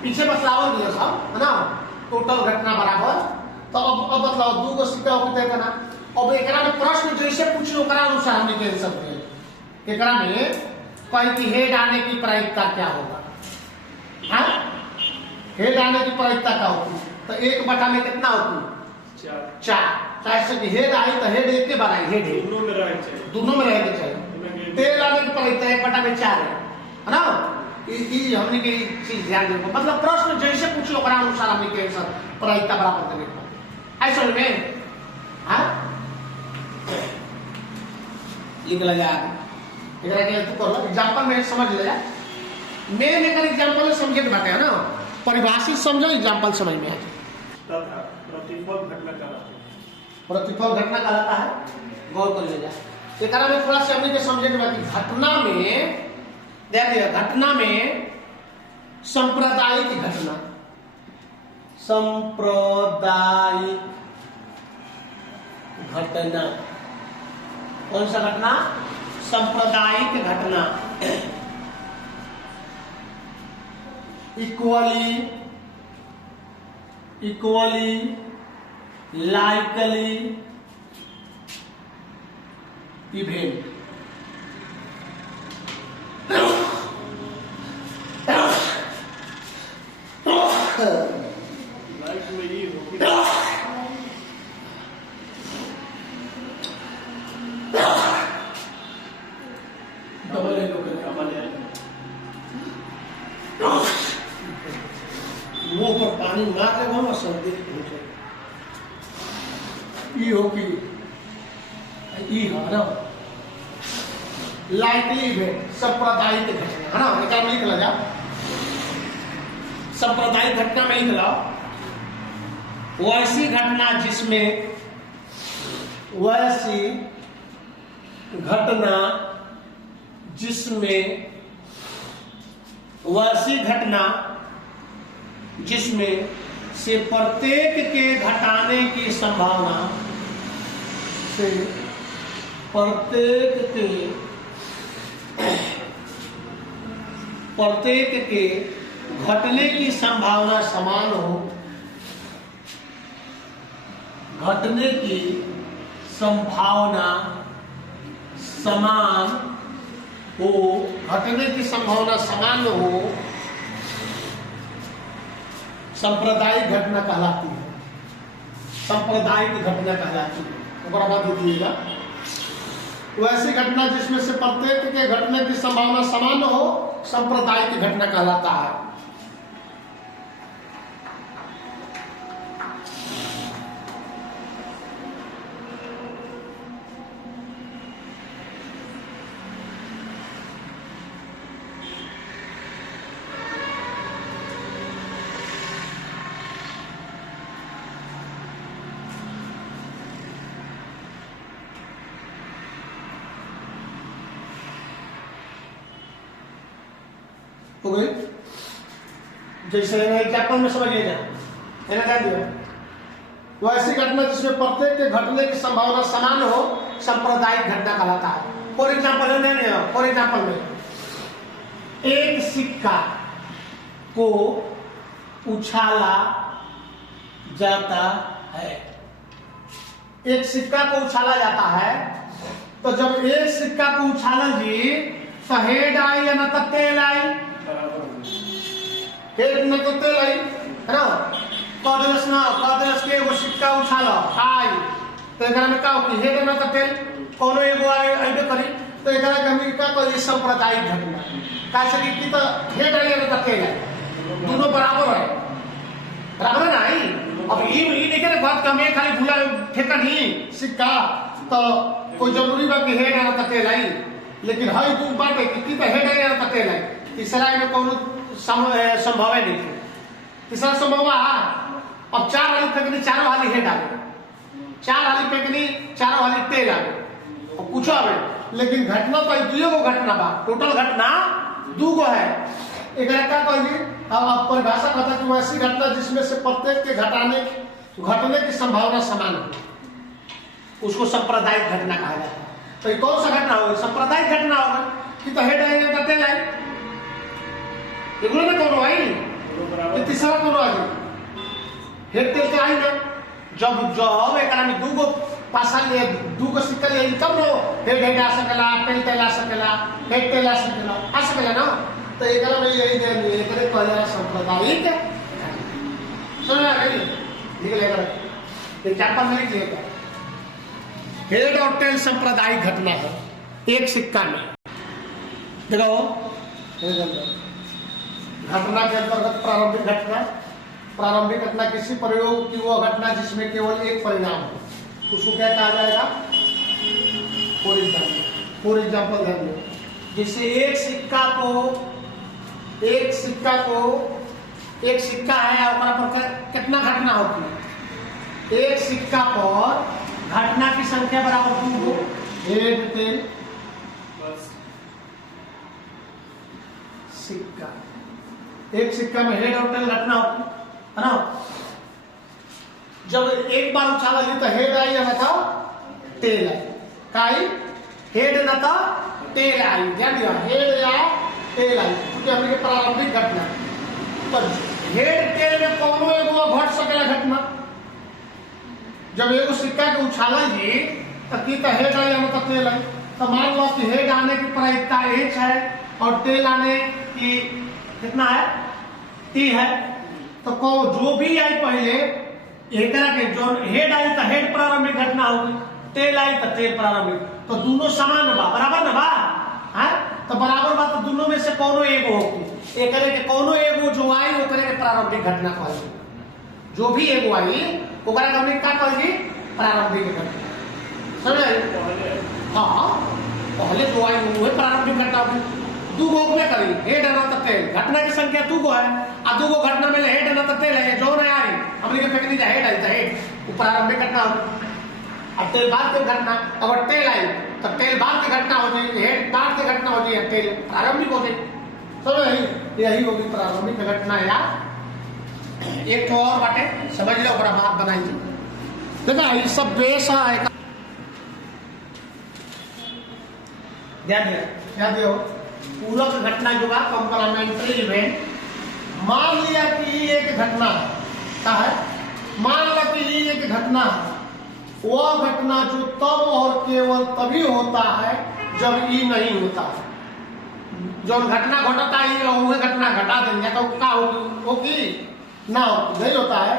पीछे बतलाव दिया था है ना, टोटल घटना बराबर। तो अब बतलाओ 2 गो सिक्का होते ना। अब एकरा में प्रश्न जैसे पूछो ओकरा अनुसार हम निकल सकते हैं। एकरा में कोई की हेड आने की प्रायिकता क्या होगा, हेड आने की प्रायिकता क्या होगी। तो 1/2 में कितना होती, 4। कैसे कि हेड आई तो हेड एक के बार आई, हेड दोनों में रहना चाहिए। टेल आने की प्रायिकता 1/4 है, है ना। ये हमने की चीज ध्यान देने को, मतलब प्रश्न जैसे पूछ लो ओकरा अनुसार हमने के आंसर प्रायिकता बराबर देने को। ऐसा में हां लिख ले जा, एकरा के तू कर लो एग्जांपल में समझ ले जा। मेन एकर एग्जांपल समझे के बात है ना, परिभाषित समझो, एग्जांपल समझ में आ जाए। तथा प्रतिफल घटना कहलाता है। प्रतिफल घटना कहलाता है, गौर कर ले जा। एकरा में थोड़ा सा हमने के समझे के बात, घटना में देखिए, घटना में सांप्रदायिक घटना, सांप्रदायिक घटना, कौन सा घटना? सांप्रदायिक घटना। Equally likely event. लाइफ में ये होगी डबल एलो कर कमल है। मुंह पर पानी मार के वहां सर्दी पहुंचे। ई होगी ई है ना लाइकली इवेंट, सांप्रदायिक घटना है ना। एक लिख लो जा, सांप्रदायिक घटना में लिख लो वैसी घटना जिसमें, वैसी घटना जिसमें, वैसी घटना जिसमें से प्रत्येक के घटाने की संभावना, से प्रत्येक के घटने की संभावना समान हो, घटने की संभावना समान हो, घटने की संभावना समान हो, सांप्रदायिक घटना कहलाती है। सांप्रदायिक घटना कहलाती है। ओकरा बाद देखिएगा, वैसी घटना जिसमें से प्रत्येक के घटने की संभावना समान हो, सांप्रदायिक घटना कहलाता है। हो गई? जैसे एग्जाम्पल में समझिएगा, ध्यान दिया, वैसी घटना जिसमें प्रत्येक के घटने की संभावना समान हो, सांप्रदायिक घटना कहलाता है। फॉर एग्जाम्पल, फॉर एग्जाम्पल में एक सिक्का को उछाला जाता है। एक सिक्का को उछाला जाता है, तो जब एक सिक्का को उछाला जी, तो हेड आई या न तो टेल आई, हेड न तो टेल आई, है ना। कदरस के एगो सिक्का उछाला आई, तो एकरा में का होगी, हेड न तो टेल, कोनो एगो आइबे करी, तो एकरा के हम का कहली सांप्रदायिक घटना। काहे कि तो हेड आई या न तो टेल आई, दोनों बराबर है, बराबर है नहीं। अब ये देखे ना बात कम है, खाली भूला ठेका नहीं सिक्का, तो कोई जरूरी बा कि हेड ना तके लाई, लेकिन हई तू बात है कि तो हेड ना तके लाई। तीसरा में कोनो संभव है नहीं। तीसरा संभव है, अब 4 वाली फेंकनी, चारों वाली हेड आ गई, 4 वाली फेंकनी, चारों वाली टेल आ गई, और कुछ आवे, लेकिन घटना तो दुइयो गो घटना बा, टोटल घटना 2 गो है। एक क्या कहेंगे, अब परिभाषा कहता कि वैसी घटना जिसमें से प्रत्येक के घटने की संभावना समान हो, उसको सांप्रदायिक घटना कहा जाता है। तो ये कौन सा घटना होगी? सांप्रदायिक घटना होगा कि तो हेड आई या टेल आई, एगो ना कोनो आई, तो तीसरा कोनो आ गई, हेड टेल के आई ना। जब एकरा में 2 गो पासा ले, 2 गो सिक्का ले, तब नो हेड आ सकेला, टेल आ सकेला, हेड टेल आ सकेला ना। तो एकरा में यही दे लिए, एकरे कहला सांप्रदायिक सुन रहा है, लिख लेगा एग्जांपल में लिख लेगा। हेड और टेल सांप्रदायिक घटना है एक सिक्का में। देखो घटना के अंतर्गत प्रारंभिक घटना। प्रारंभिक घटना किसी प्रयोग की वह घटना जिसमें केवल एक परिणाम हो, उसको क्या कहा जाएगा? For example. फॉर एग्जाम्पल ध्यान दो, जैसे एक सिक्का है और पर कितना घटना होती है? एक सिक्का पर घटना की संख्या बराबर 2 हो। हेड टेल सिक्का, एक सिक्का में हेड और टेल घटना होती है ना। जब एक बार उछाला जी तो हेड आई या था टेल आई, काई हेड न था टेल आई, ध्यान दिया, हेड या टेल आई, क्योंकि हमने प्रारंभिक घटना। तो हेड टेल में कौनो एगो घट सकेला घटना। जब एगो सिक्का के उछाला जी तो की तो हेड आई या टेल आई, तो मान लो कि हेड आने की प्रायिकता h है और टेल आने की कितना है? t है। तो जो भी आई पहले एक के जो हेड आई तो हेड प्रारंभिक घटना होगी, टेल आई तो टेल प्रारंभिक, तो दोनों समान बा, बराबर ना बा है? तो बराबर बा, तो दोनों में से कोनो एगो होगी, एक के कोनो एगो जो आई ओकरे के प्रारंभिक घटना कहल। जो भी एगो आई ओकरा के हमने का कहल? प्रारंभिक घटना। समझ? हाँ, पहले जो आई वो प्रारंभिक घटना होगी। दू गो में करी हेड ना तो टेल, घटना की संख्या 2 गो है आ 2 गो घटना में हेड ना तो टेल है, जो ना आई हमने के फेंक दी हेड आई तो हेड वो प्रारंभिक घटना होगी। अब टेल बाद की घटना, अगर टेल आई तो टेल बाद की घटना हो जाएगी, हेड बाद की घटना हो जाएगी, टेल प्रारंभिक हो जाएगी। समझ? यही होगी प्रारंभिक घटना। या एक तो और बाटे समझ लो, ओकरा बात बनाई देखा, ये सब बेस है। ध्यान दियो, पूरक घटना जो है कॉम्प्लीमेंट्री इवेंट। मान लिया कि ये एक घटना है, मान लो कि ये एक घटना है, वह घटना जो तब और केवल तभी होता है जब ई नहीं होता है। जो घटना घटता है वह घटना घटा देंगे तो क्या होगी? ना नहीं होता है,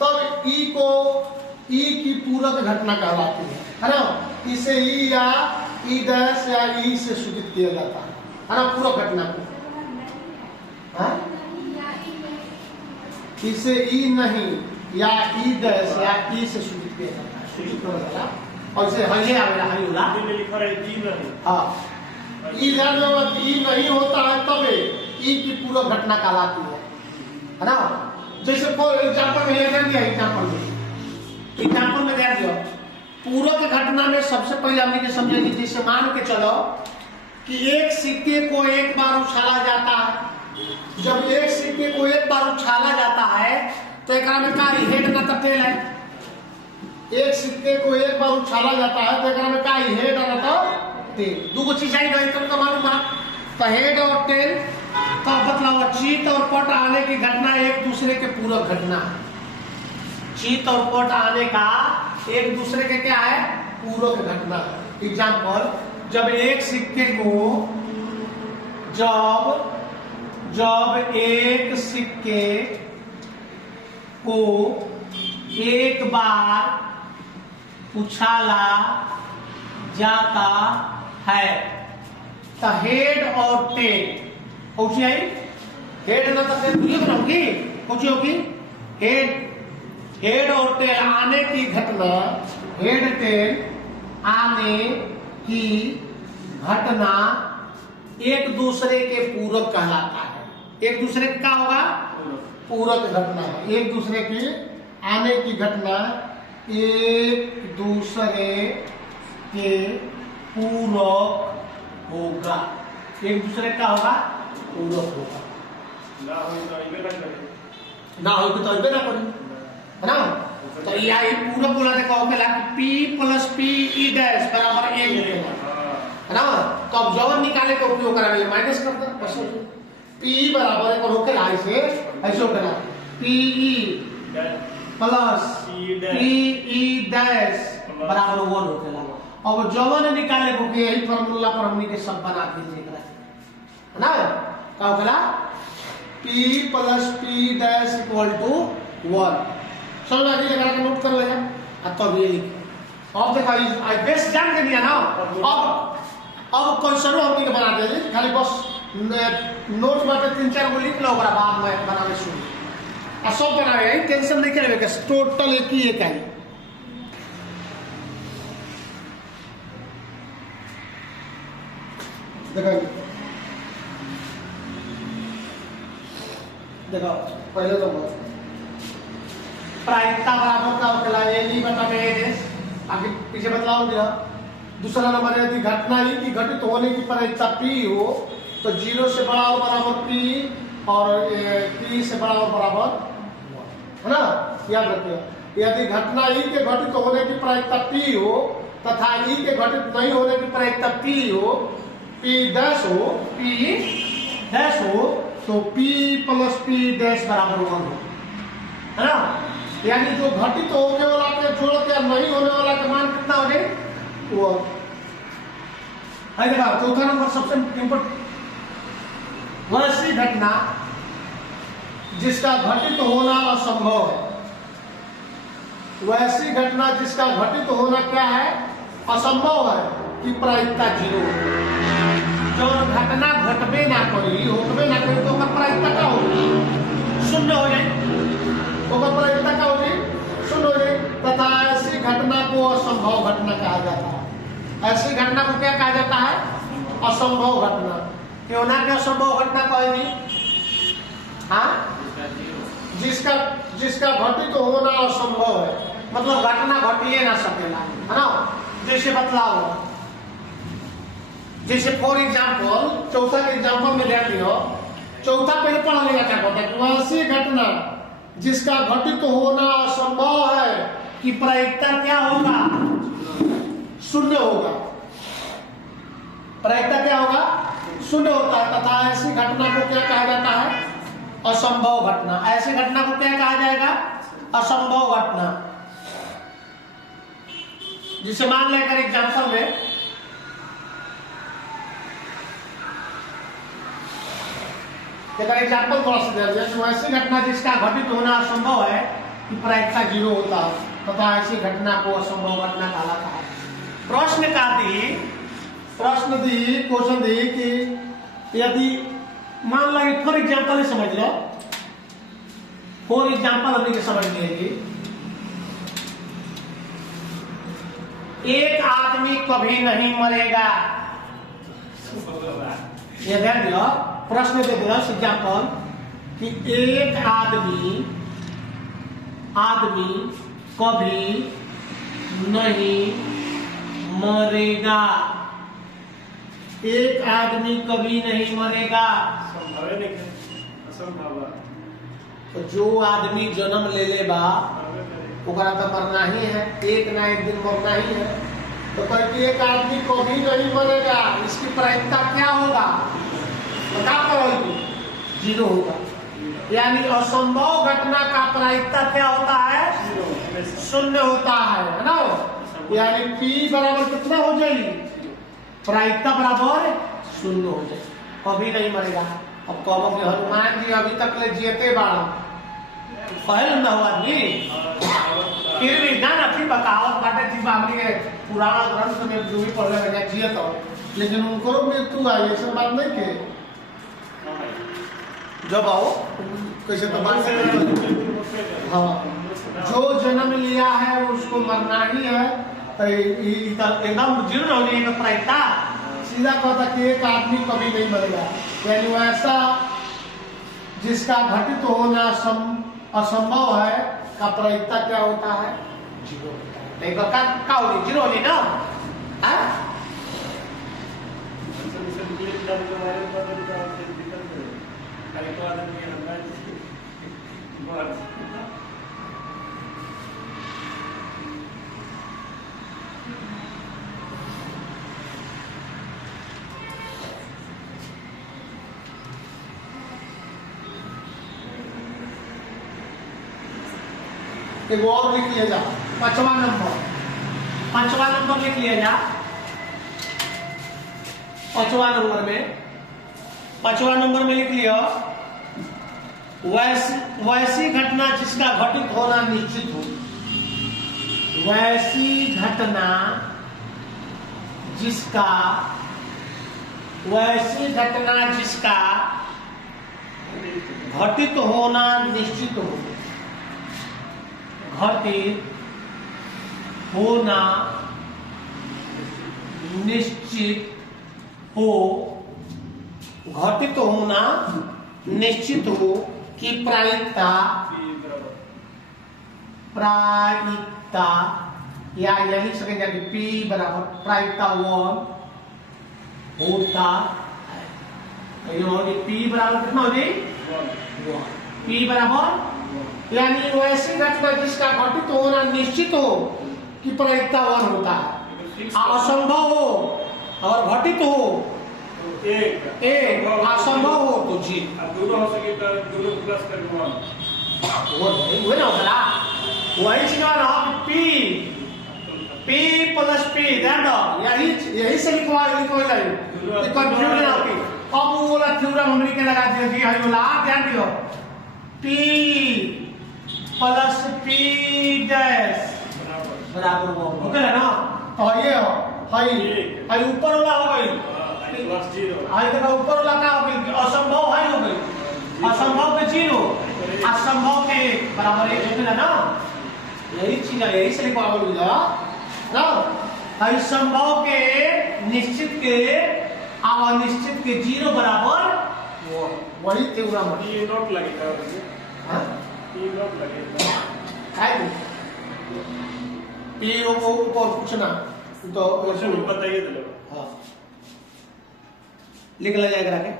तब ई की पूरक घटना कहलाती है ना। इसे ई या ई डैश या ई से सूचित किया जाता है ना, पूरक घटना को। इसे ई नहीं या ई डैश या ई से सूचित किया जाता है, सूचित हो जाता है। और इसे हल्ले आवेला हल्ले लिखा है ई नहीं। हाँ, ई जब ई नहीं होता है तब ई की पूरक घटना कहलाती है ना। जैसे फॉर एग्जाम्पल में ध्यान दिया, एग्जाम्पल में ध्यान दिया, पूरक घटना में सबसे पहले हमने समझेंगे, जैसे मान के चलो कि एक सिक्के को एक बार उछाला जाता है। जब एक सिक्के को एक बार उछाला जाता है तो एक में का हेड ना तो टेल है। एक सिक्के को एक बार उछाला जाता है तो एक में का हेड ना तो टेल, दो चीज आई गई तुमको मालूम है। तो हेड और टेल तो मतलब चीत और पट आने की घटना एक दूसरे के पूरक घटना है। चीत और पट आने का एक दूसरे के क्या है? पूरक घटना। एग्जाम्पल, जब एक सिक्के को जब एक सिक्के को एक बार उछाला जाता है तो हेड और टेल कौन सी आई? हेड ना तो टेल होगी, कौन सी होगी? हेड और टेल आने की घटना, हेड टेल आने की घटना एक दूसरे के पूरक कहलाता है। एक दूसरे का होगा पूरक घटना, एक दूसरे के आने की घटना एक दूसरे के पूरक होगा। एक दूसरे का होगा पूरक होगा। ना हो तो इबे ना करे, ना हो तो इबे ना करे, है ना। तो यह पूरक बोला देखो कहला P + P E डैश बराबर a है ना। तो अब जवन निकाले के उपयोग करा ले माइनस कर दे, बस P बराबर है को होके लाई से ऐसे होगा PE + PE डैश बराबर 1 होके लगा। अब जवन निकाले को यही फार्मूला पर हमनी के सब बना दीजिए है ना। का होगा P + P डैश = 1। चलो आगे लगा के नोट कर लेगा। अब ये लिखो, अब देखो आई बेस जान के दिया ना। अब क्वेश्चन हमनी के बना दे, खाली बस नोट बाटे 3-4 गो लिख लो, ओकरा बाद में बनावे शुरू आ सब बनावे आई, टेंशन नहीं करे के टोटल एक ही एक आई। देखो पहले तो प्रायिकता बराबर का होता है, ये नहीं बता में आगे पीछे बदलाव दिया। दूसरा नंबर यदि घटना ही की घटित होने की प्रायिकता P हो तो 0 से बड़ा और बराबर P और P से बड़ा और बराबर है ना, याद रखिए। यदि घटना ही के घटित होने की प्रायिकता P हो तथा ही के घटित नहीं होने की प्रायिकता P हो, P डैश हो तो P प्लस P डैश बराबर 1 हो, है ना। यानी जो घटित होने वाला के जोड़ के नहीं होने वाला का मान कितना हो जाए वो। देखा चौथा नंबर सबसे इम्पोर्टेंट, वैसी घटना जिसका घटित होना असंभव है। वैसी घटना जिसका घटित होना क्या है, असंभव है कि प्रायिकता 0 हो। जो घटना घटबे ना करी होकबे ना करी तो ओकर प्रायिकता क्या होगी, 0 हो जाए। ओकर प्रायिकता क्या होगी, 0 हो जाए। तथा ऐसी घटना को असंभव घटना कहा जाता है। ऐसी घटना को क्या कहा जाता है, असंभव घटना। क्यों ना क्या असंभव घटना कहेगी, हाँ, जिसका घटित होना असंभव है, मतलब घटना घटिए ना सकेला, है ना। जैसे बतलाओ, जैसे फॉर एग्जाम्पल चौथा के एग्जाम्पल में ध्यान दियो। चौथा पहले पढ़ लेगा क्या कहता है, ऐसी घटना जिसका घटित होना असंभव है कि प्रायिकता क्या होगा, 0 होगा। प्रायिकता क्या होगा, 0 होता है। तथा ऐसी घटना को क्या कहा जाता है, असंभव घटना। ऐसी घटना को क्या कहा जाएगा, असंभव घटना। जिसे मान लेकर एग्जाम्पल में एग्जाम्पल थोड़ा सा दे दिया। ऐसी घटना जिसका घटित होना असंभव है कि प्रायिकता 0 होता है तथा ऐसी घटना को असंभव घटना कहा है। प्रश्न दी क्वेश्चन दी कि यदि मान लो फॉर एग्जाम्पल ही समझ लो, फॉर एग्जाम्पल अभी समझ लीजिए। एक आदमी कभी नहीं मरेगा, ये ध्यान दियो। प्रश्न दे दिया एग्जाम्पल कि एक आदमी कभी नहीं मरेगा। एक आदमी कभी नहीं मरेगा। तो जो आदमी जन्म ले ले बा ओकरा तो मरना ही है, एक ना एक दिन मरना ही है। तो कहती एक आदमी कभी नहीं मरेगा, इसकी प्रायिकता क्या होगा, बता करोगी, 0 होगा। यानी असंभव घटना का प्रायिकता क्या होता है, 0 होता है ना। यानी P बराबर कितना हो जाएगी, प्रायिकता बराबर 0 हो जाए, कभी नहीं मरेगा। अब कहोगे हनुमान जी अभी तक ले जीते बाड़ा, पहले न हुआ आदमी, फिर भी ना फिर बकावत बाटे थी बाबरी के पुराना ग्रंथ में जो भी पढ़ने लगे जियत हो, लेकिन उनको मृत्यु आई, ऐसा बात नहीं के जब आओ कैसे तो बात हाँ, जो जन्म लिया है उसको मरना ही है। तो एकदम 0 हो जाएगा प्रायिकता। सीधा कहता कि एक आदमी कभी नहीं मरेगा। यानी वैसा जिसका घटित होना असंभव है का प्रायिकता क्या होता है, 0 होता है। एक का होगी 0 होगी ना। एक और लिख लिया जा, 5वां नंबर लिख लिया जा। 5वां नंबर में लिख लिया, वैसी घटना जिसका घटित होना निश्चित हो। वैसी घटना जिसका वैसी घटना जिसका घटित होना निश्चित हो, घटित होना निश्चित हो, घटित होना निश्चित हो कि प्रायिकता प्रायिकता या यही सकेंगे कि P बराबर प्रायिकता 1 होता है। P बराबर कितना हो जाए? P बराबर, यानी वैसी घटना जिसका घटित होना निश्चित हो कि प्रायिकता 1 होता है, असंभव हो और घटित हो एक, असंभव हो तो जी दोनों हो सके तो दोनों प्लस कर 1 वो ना होगा, वही चीज ना P प्लस P, ध्यान दो, यही से लिखवा जाए कंफ्यूजन होती। अब वो वाला थ्योरम हमने के लगा दिया जी, हई वाला ध्यान दियो, P प्लस P डैश बराबर वो होता है ना। तो ये हो हई ऊपर वाला हो गई प्लस 0, हई देखो ऊपर वाला का हो गई, असंभव हई हो गई, असंभव के 0, असंभव के 1 बराबर 1 होता है ना। यही चीज है, यही से लिखवा बोलूंगा ना, असंभव के निश्चित के और अनिश्चित के 0 बराबर वही थ्योरम है। ये नोट लगेगा हां ये नोट लगेगा है ये वो ऊपर कुछ ना तो क्वेश्चन बताइए तो लो। हां लिख ले जाएगा के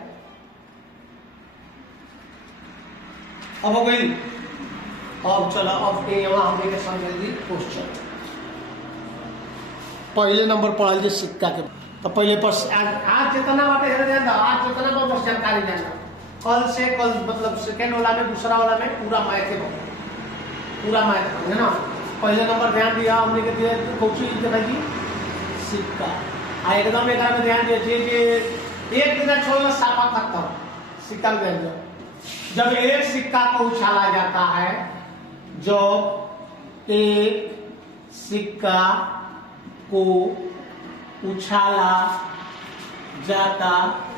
अब हो गई। अब चलो अब यहाँ हमने के समझ ली क्वेश्चन। पहले नंबर पढ़ा लीजिए सिक्का के, तो पहले पर आज जितना बातें है ध्यान दो, आज जितना पर बस जानकारी जानना, कल से कल मतलब सेकेंड वाला में दूसरा वाला में पूरा मैथ है, पूरा मैथ है ना। पहले नंबर ध्यान दिया हमने के दिया कौन सी देखा जी सिक्का, आ एकदम एक में ध्यान दिया जे एक दिन छोड़ना साफा खत्म, सिक्का में ध्यान दिया। जब एक सिक्का को उछाला जाता है, जब एक सिक्का को उछाला जाता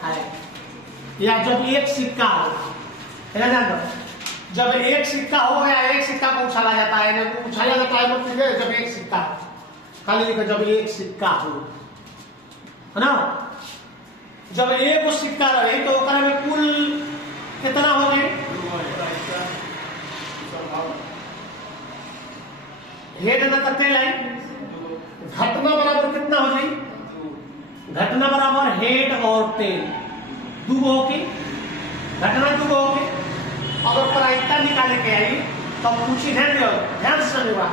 है, या जब एक सिक्का हो, जब एक सिक्का हो या एक सिक्का को उछाला जाता है, ना उछाला जाता है मतलब जब एक सिक्का खाली जब एक सिक्का हो, है ना। जब एक सिक्का रहे तो ओकरा में कुल कितना हो गए, हेड ना करते लाइन, घटना बराबर कितना हो जाए, घटना बराबर हेड और टेल दो के, घटना दो के। अगर प्रायिकता निकाले के आई तो पूछी ध्यान से समझवा,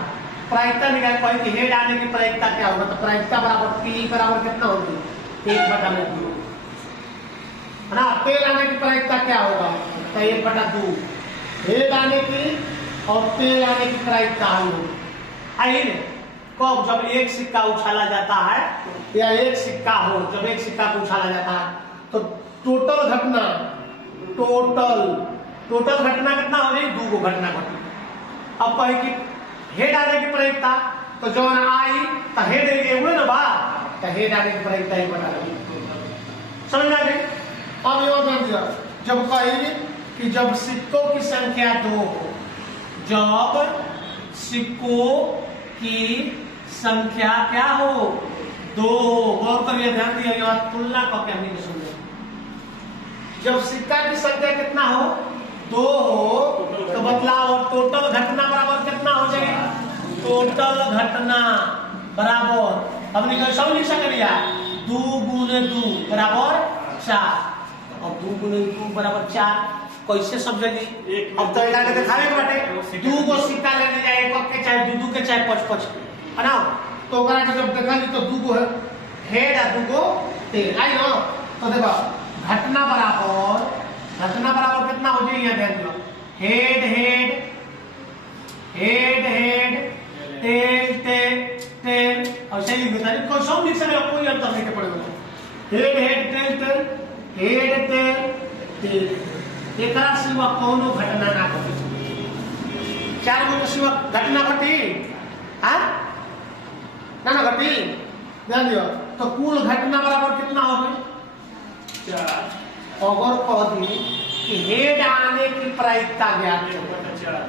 प्रायिकता निकाल पाई कि हेड आने की प्रायिकता क्या होगा, तो प्रायिकता बराबर P बराबर कितना होगी 1/2, है ना। टेल आने की प्रायिकता क्या होगा, तो 1/2 हेड आने की और टेल आने की प्रायिकता आई है। कब जब एक सिक्का उछाला जाता है या एक सिक्का हो, जब एक सिक्का को उछाला जाता है तो टोटल घटना कितना हो जाए, 2 घटना घटी। अब कहे कि हेड आने की प्रायिकता, तो जो आई तो हेड हुए ना बा, तो हेड आने की प्रायिकता 1/2 समझ आ गई। अब ये ध्यान दिया, जब कहे कि जब सिक्कों की संख्या 2 हो, जब सिक्कों की संख्या क्या हो 2 हो, गौर करिए ध्यान दिया, यहाँ तुलना करके हमने सुनिए। जब सिक्का की संख्या कितना हो 2 हो, तो बतलाओ टोटल घटना बराबर कितना हो जाएगा, टोटल घटना बराबर हमने कैसा लिख सकते 2 × 2 बराबर 4। अब 2 × 2 बराबर 4 कैसे समझेगी, अब तो इलाके दिखावे के बाटे 2 गो सिक्का लेने जाए, एक के चाहे 2 के चाहे 5 है ना। तो ओकरा के जब देखा तो 2 गो हेड और 2 गो टेल आई ना। तो देखो घटना बराबर कितना हो जाए, यहाँ ध्यान दो, हेड टेल और सही लिख देता, कोई सब लिख सकते, कोई अंतर नहीं पड़ेगा। हेड टेल एक सिवा कोनो घटना ना घटी, 4 गो सिवा घटना घटी ना घटी, ध्यान दियो। तो कुल घटना बराबर कितना हो गई, 4 अगर कह दी कि हेड आने की प्रायिकता ज्ञात करें, 1/4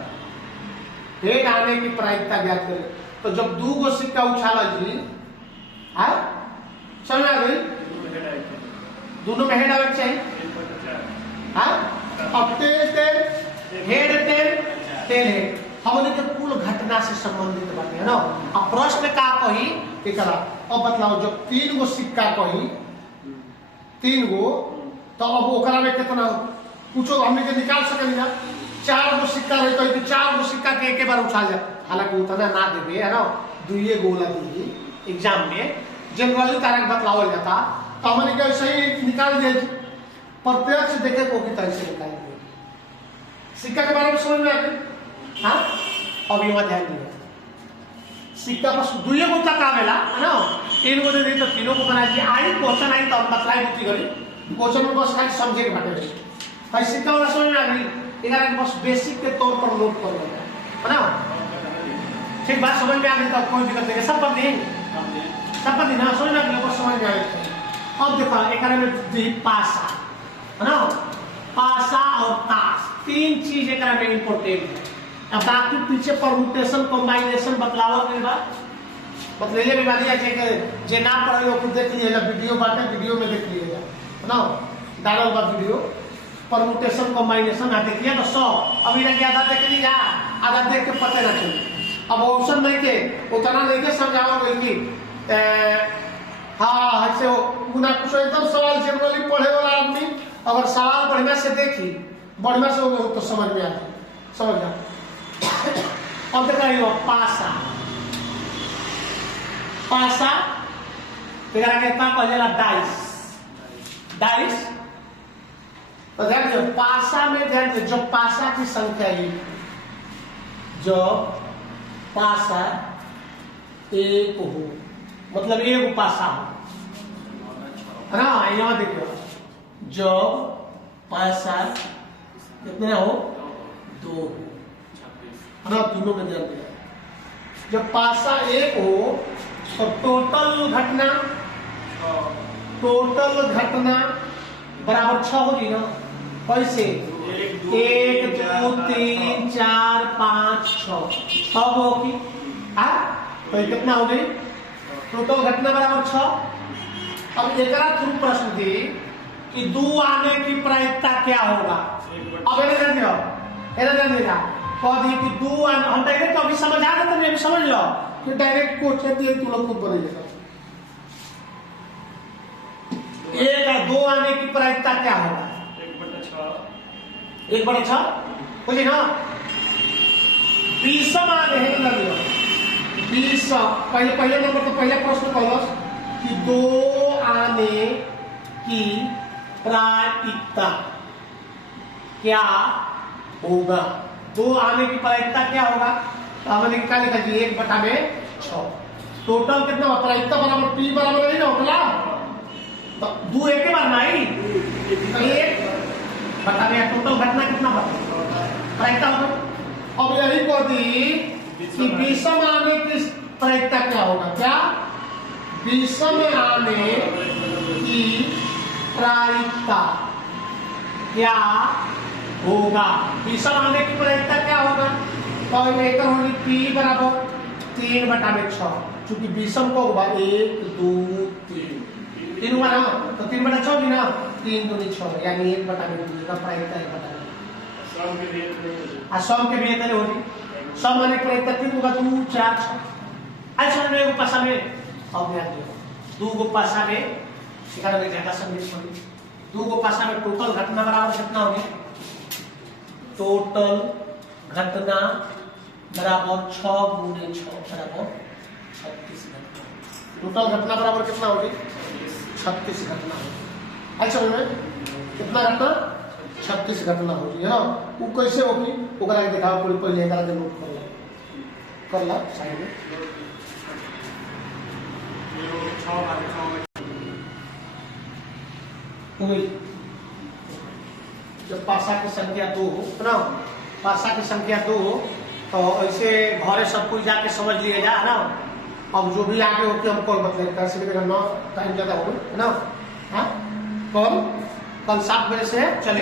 हेड आने की प्रायिकता ज्ञात करें, तो जब दू गो सिक्का उछाला जी, हाँ समझ आ गई, दोनों में हेड आवे के चाहिए, 1/4 हाँ। अब tail tail head tail tail head हमने के कुल घटना से संबंधित बात है ना। अब प्रश्न का कही कि करा, अब बतलाओ जब 3 गो सिक्का कही 3 गो, तो अब ओकरा में कितना कुछो हमने के निकाल सकली ना। 4 गो सिक्का रहे तो 4 गो सिक्का के एक बार उछाल जाए, हालांकि उतना ना देवे है ना, 2 गोला दी एग्जाम में जनरली कारण बतलावल जाता, तो हमने के सही निकाल दिया, प्रत्यक्ष देखे को की तरह से निकाल दिया। सिक्का के बारे में समझ में आ गई, हाँ। अब ये ध्यान दिया, सिक्का बस 2 गो तक आवेला है ना, 3 गो दे दी तो 3 को बना दिया। आई क्वेश्चन आई तो बतलाई होती गई, क्वेश्चन में बस खाली समझे के बाटे भाई, सिक्का वाला समझ में आ गई, एकरा के बस बेसिक के तौर पर नोट कर लेना है ना। ठीक बात समझ में आ गई, तो कोई दिक्कत नहीं, सब पर नहीं, सब पर नहीं ना, समझ में आ गई, बस समझ में आ गई। अब देखो एकरा में दी पासा है ना, पासा और ताश 3 चीज एकरा में इंपॉर्टेंट है। अब बाकी पीछे परम्यूटेशन कॉम्बिनेशन बतलावल गइल बा, बतलेले भी बानी है कि जे ना पढ़े लोग देख लीजिएगा, वीडियो बाटे, वीडियो में देख लीजिएगा है ना, डालल बा वीडियो परम्यूटेशन कॉम्बिनेशन, आ देखिए तो 100 अभी तक आधा देख लीजिए, आधा देख के पता ना चले। अब ऑप्शन नहीं के उतना नहीं के समझावा गइल कि हाँ ऐसे गुना कुछ एकदम सवाल जनरली पढ़े वाला आदमी अगर सवाल बढ़िया से देखी, बढ़िया से तो समझ में आता, समझ जा। अब देख रही हो पासा, पासा तेरा कितना कहला डाइस, डाइस तो ध्यान दो, पासा में ध्यान दो, जब पासा की संख्या जब पासा 1 हो, मतलब 1 पासा हो है ना, यहाँ देखिए जब पासा कितने हो 2 है ना, दोनों में ध्यान दिया, जब पासा 1 हो तो टोटल घटना बराबर 6 होगी ना, कैसे 1 2 3 4 5 6 होगी, तो कितना हो गई टोटल घटना बराबर 6। अब एक थ्रू प्रश्न थी कि 2 आने की प्रायिकता क्या होगा, अब ध्यान देगा कह दी कि 2 आने, हम डायरेक्ट अभी समझा देते नहीं, अभी समझ लो कि डायरेक्ट क्वेश्चन दिए तुम लोग खुद बनेगा। 1 और 2 आने की प्रायिकता क्या होगा, 1/6 बुझे ना। 20 आने हैं लगे 20, पहले नंबर तो पहले प्रश्न कहलो कि 2 आने की प्रायिकता क्या होगा, 2 आने की प्रायिकता क्या होगा, तो हमने क्या लिखा जी 1/6, टोटल कितना होगा, प्रायिकता बराबर P बराबर नहीं ना होगा, तो 2 एक बार ना आई, 1/6 टोटल घटना कितना प्रायिकता होगा। अब यही को दी कि 20 आने की प्रायिकता क्या होगा, क्या 20 आने की प्रायिकता क्या होगा, 20 आने की प्रायिकता क्या होगा, तो एक होगी P बराबर 3/6, चूंकि 20 को होगा 1 2 3 हुआ ना, तो 3/6 होगी ना, 3 दूनी 6 यानी 1/2 का प्रायिकता 1/2, सम के लिए तले होगी, सम आने की प्रायिकता 3 होगा 2 4 6। अच्छा में 1 पासा में अब ध्यान दियो, 2 पासा में सिखा में ज्यादा समझ पड़ी, 2 पासा में टोटल घटना बराबर कितना होगी, टोटल घटना बराबर 6 × 6 बराबर 36 घटना, टोटल घटना बराबर कितना होगी 36 घटना होगी। अच्छा में कितना घटना 36 घटना होगी है ना, वो कैसे होगी ओकरा के दिखाओ, पूरी पहले एकरा के नोट कर ला साइड में, जब पासा की संख्या 2 हो ना, पासा की संख्या 2 हो तो ऐसे घरे सब कुछ जाके समझ लिए जा ना। अब जो भी आगे होके हमको बतले कैसे ना, टाइम ज्यादा हो है ना, हाँ कल 7 बजे से चले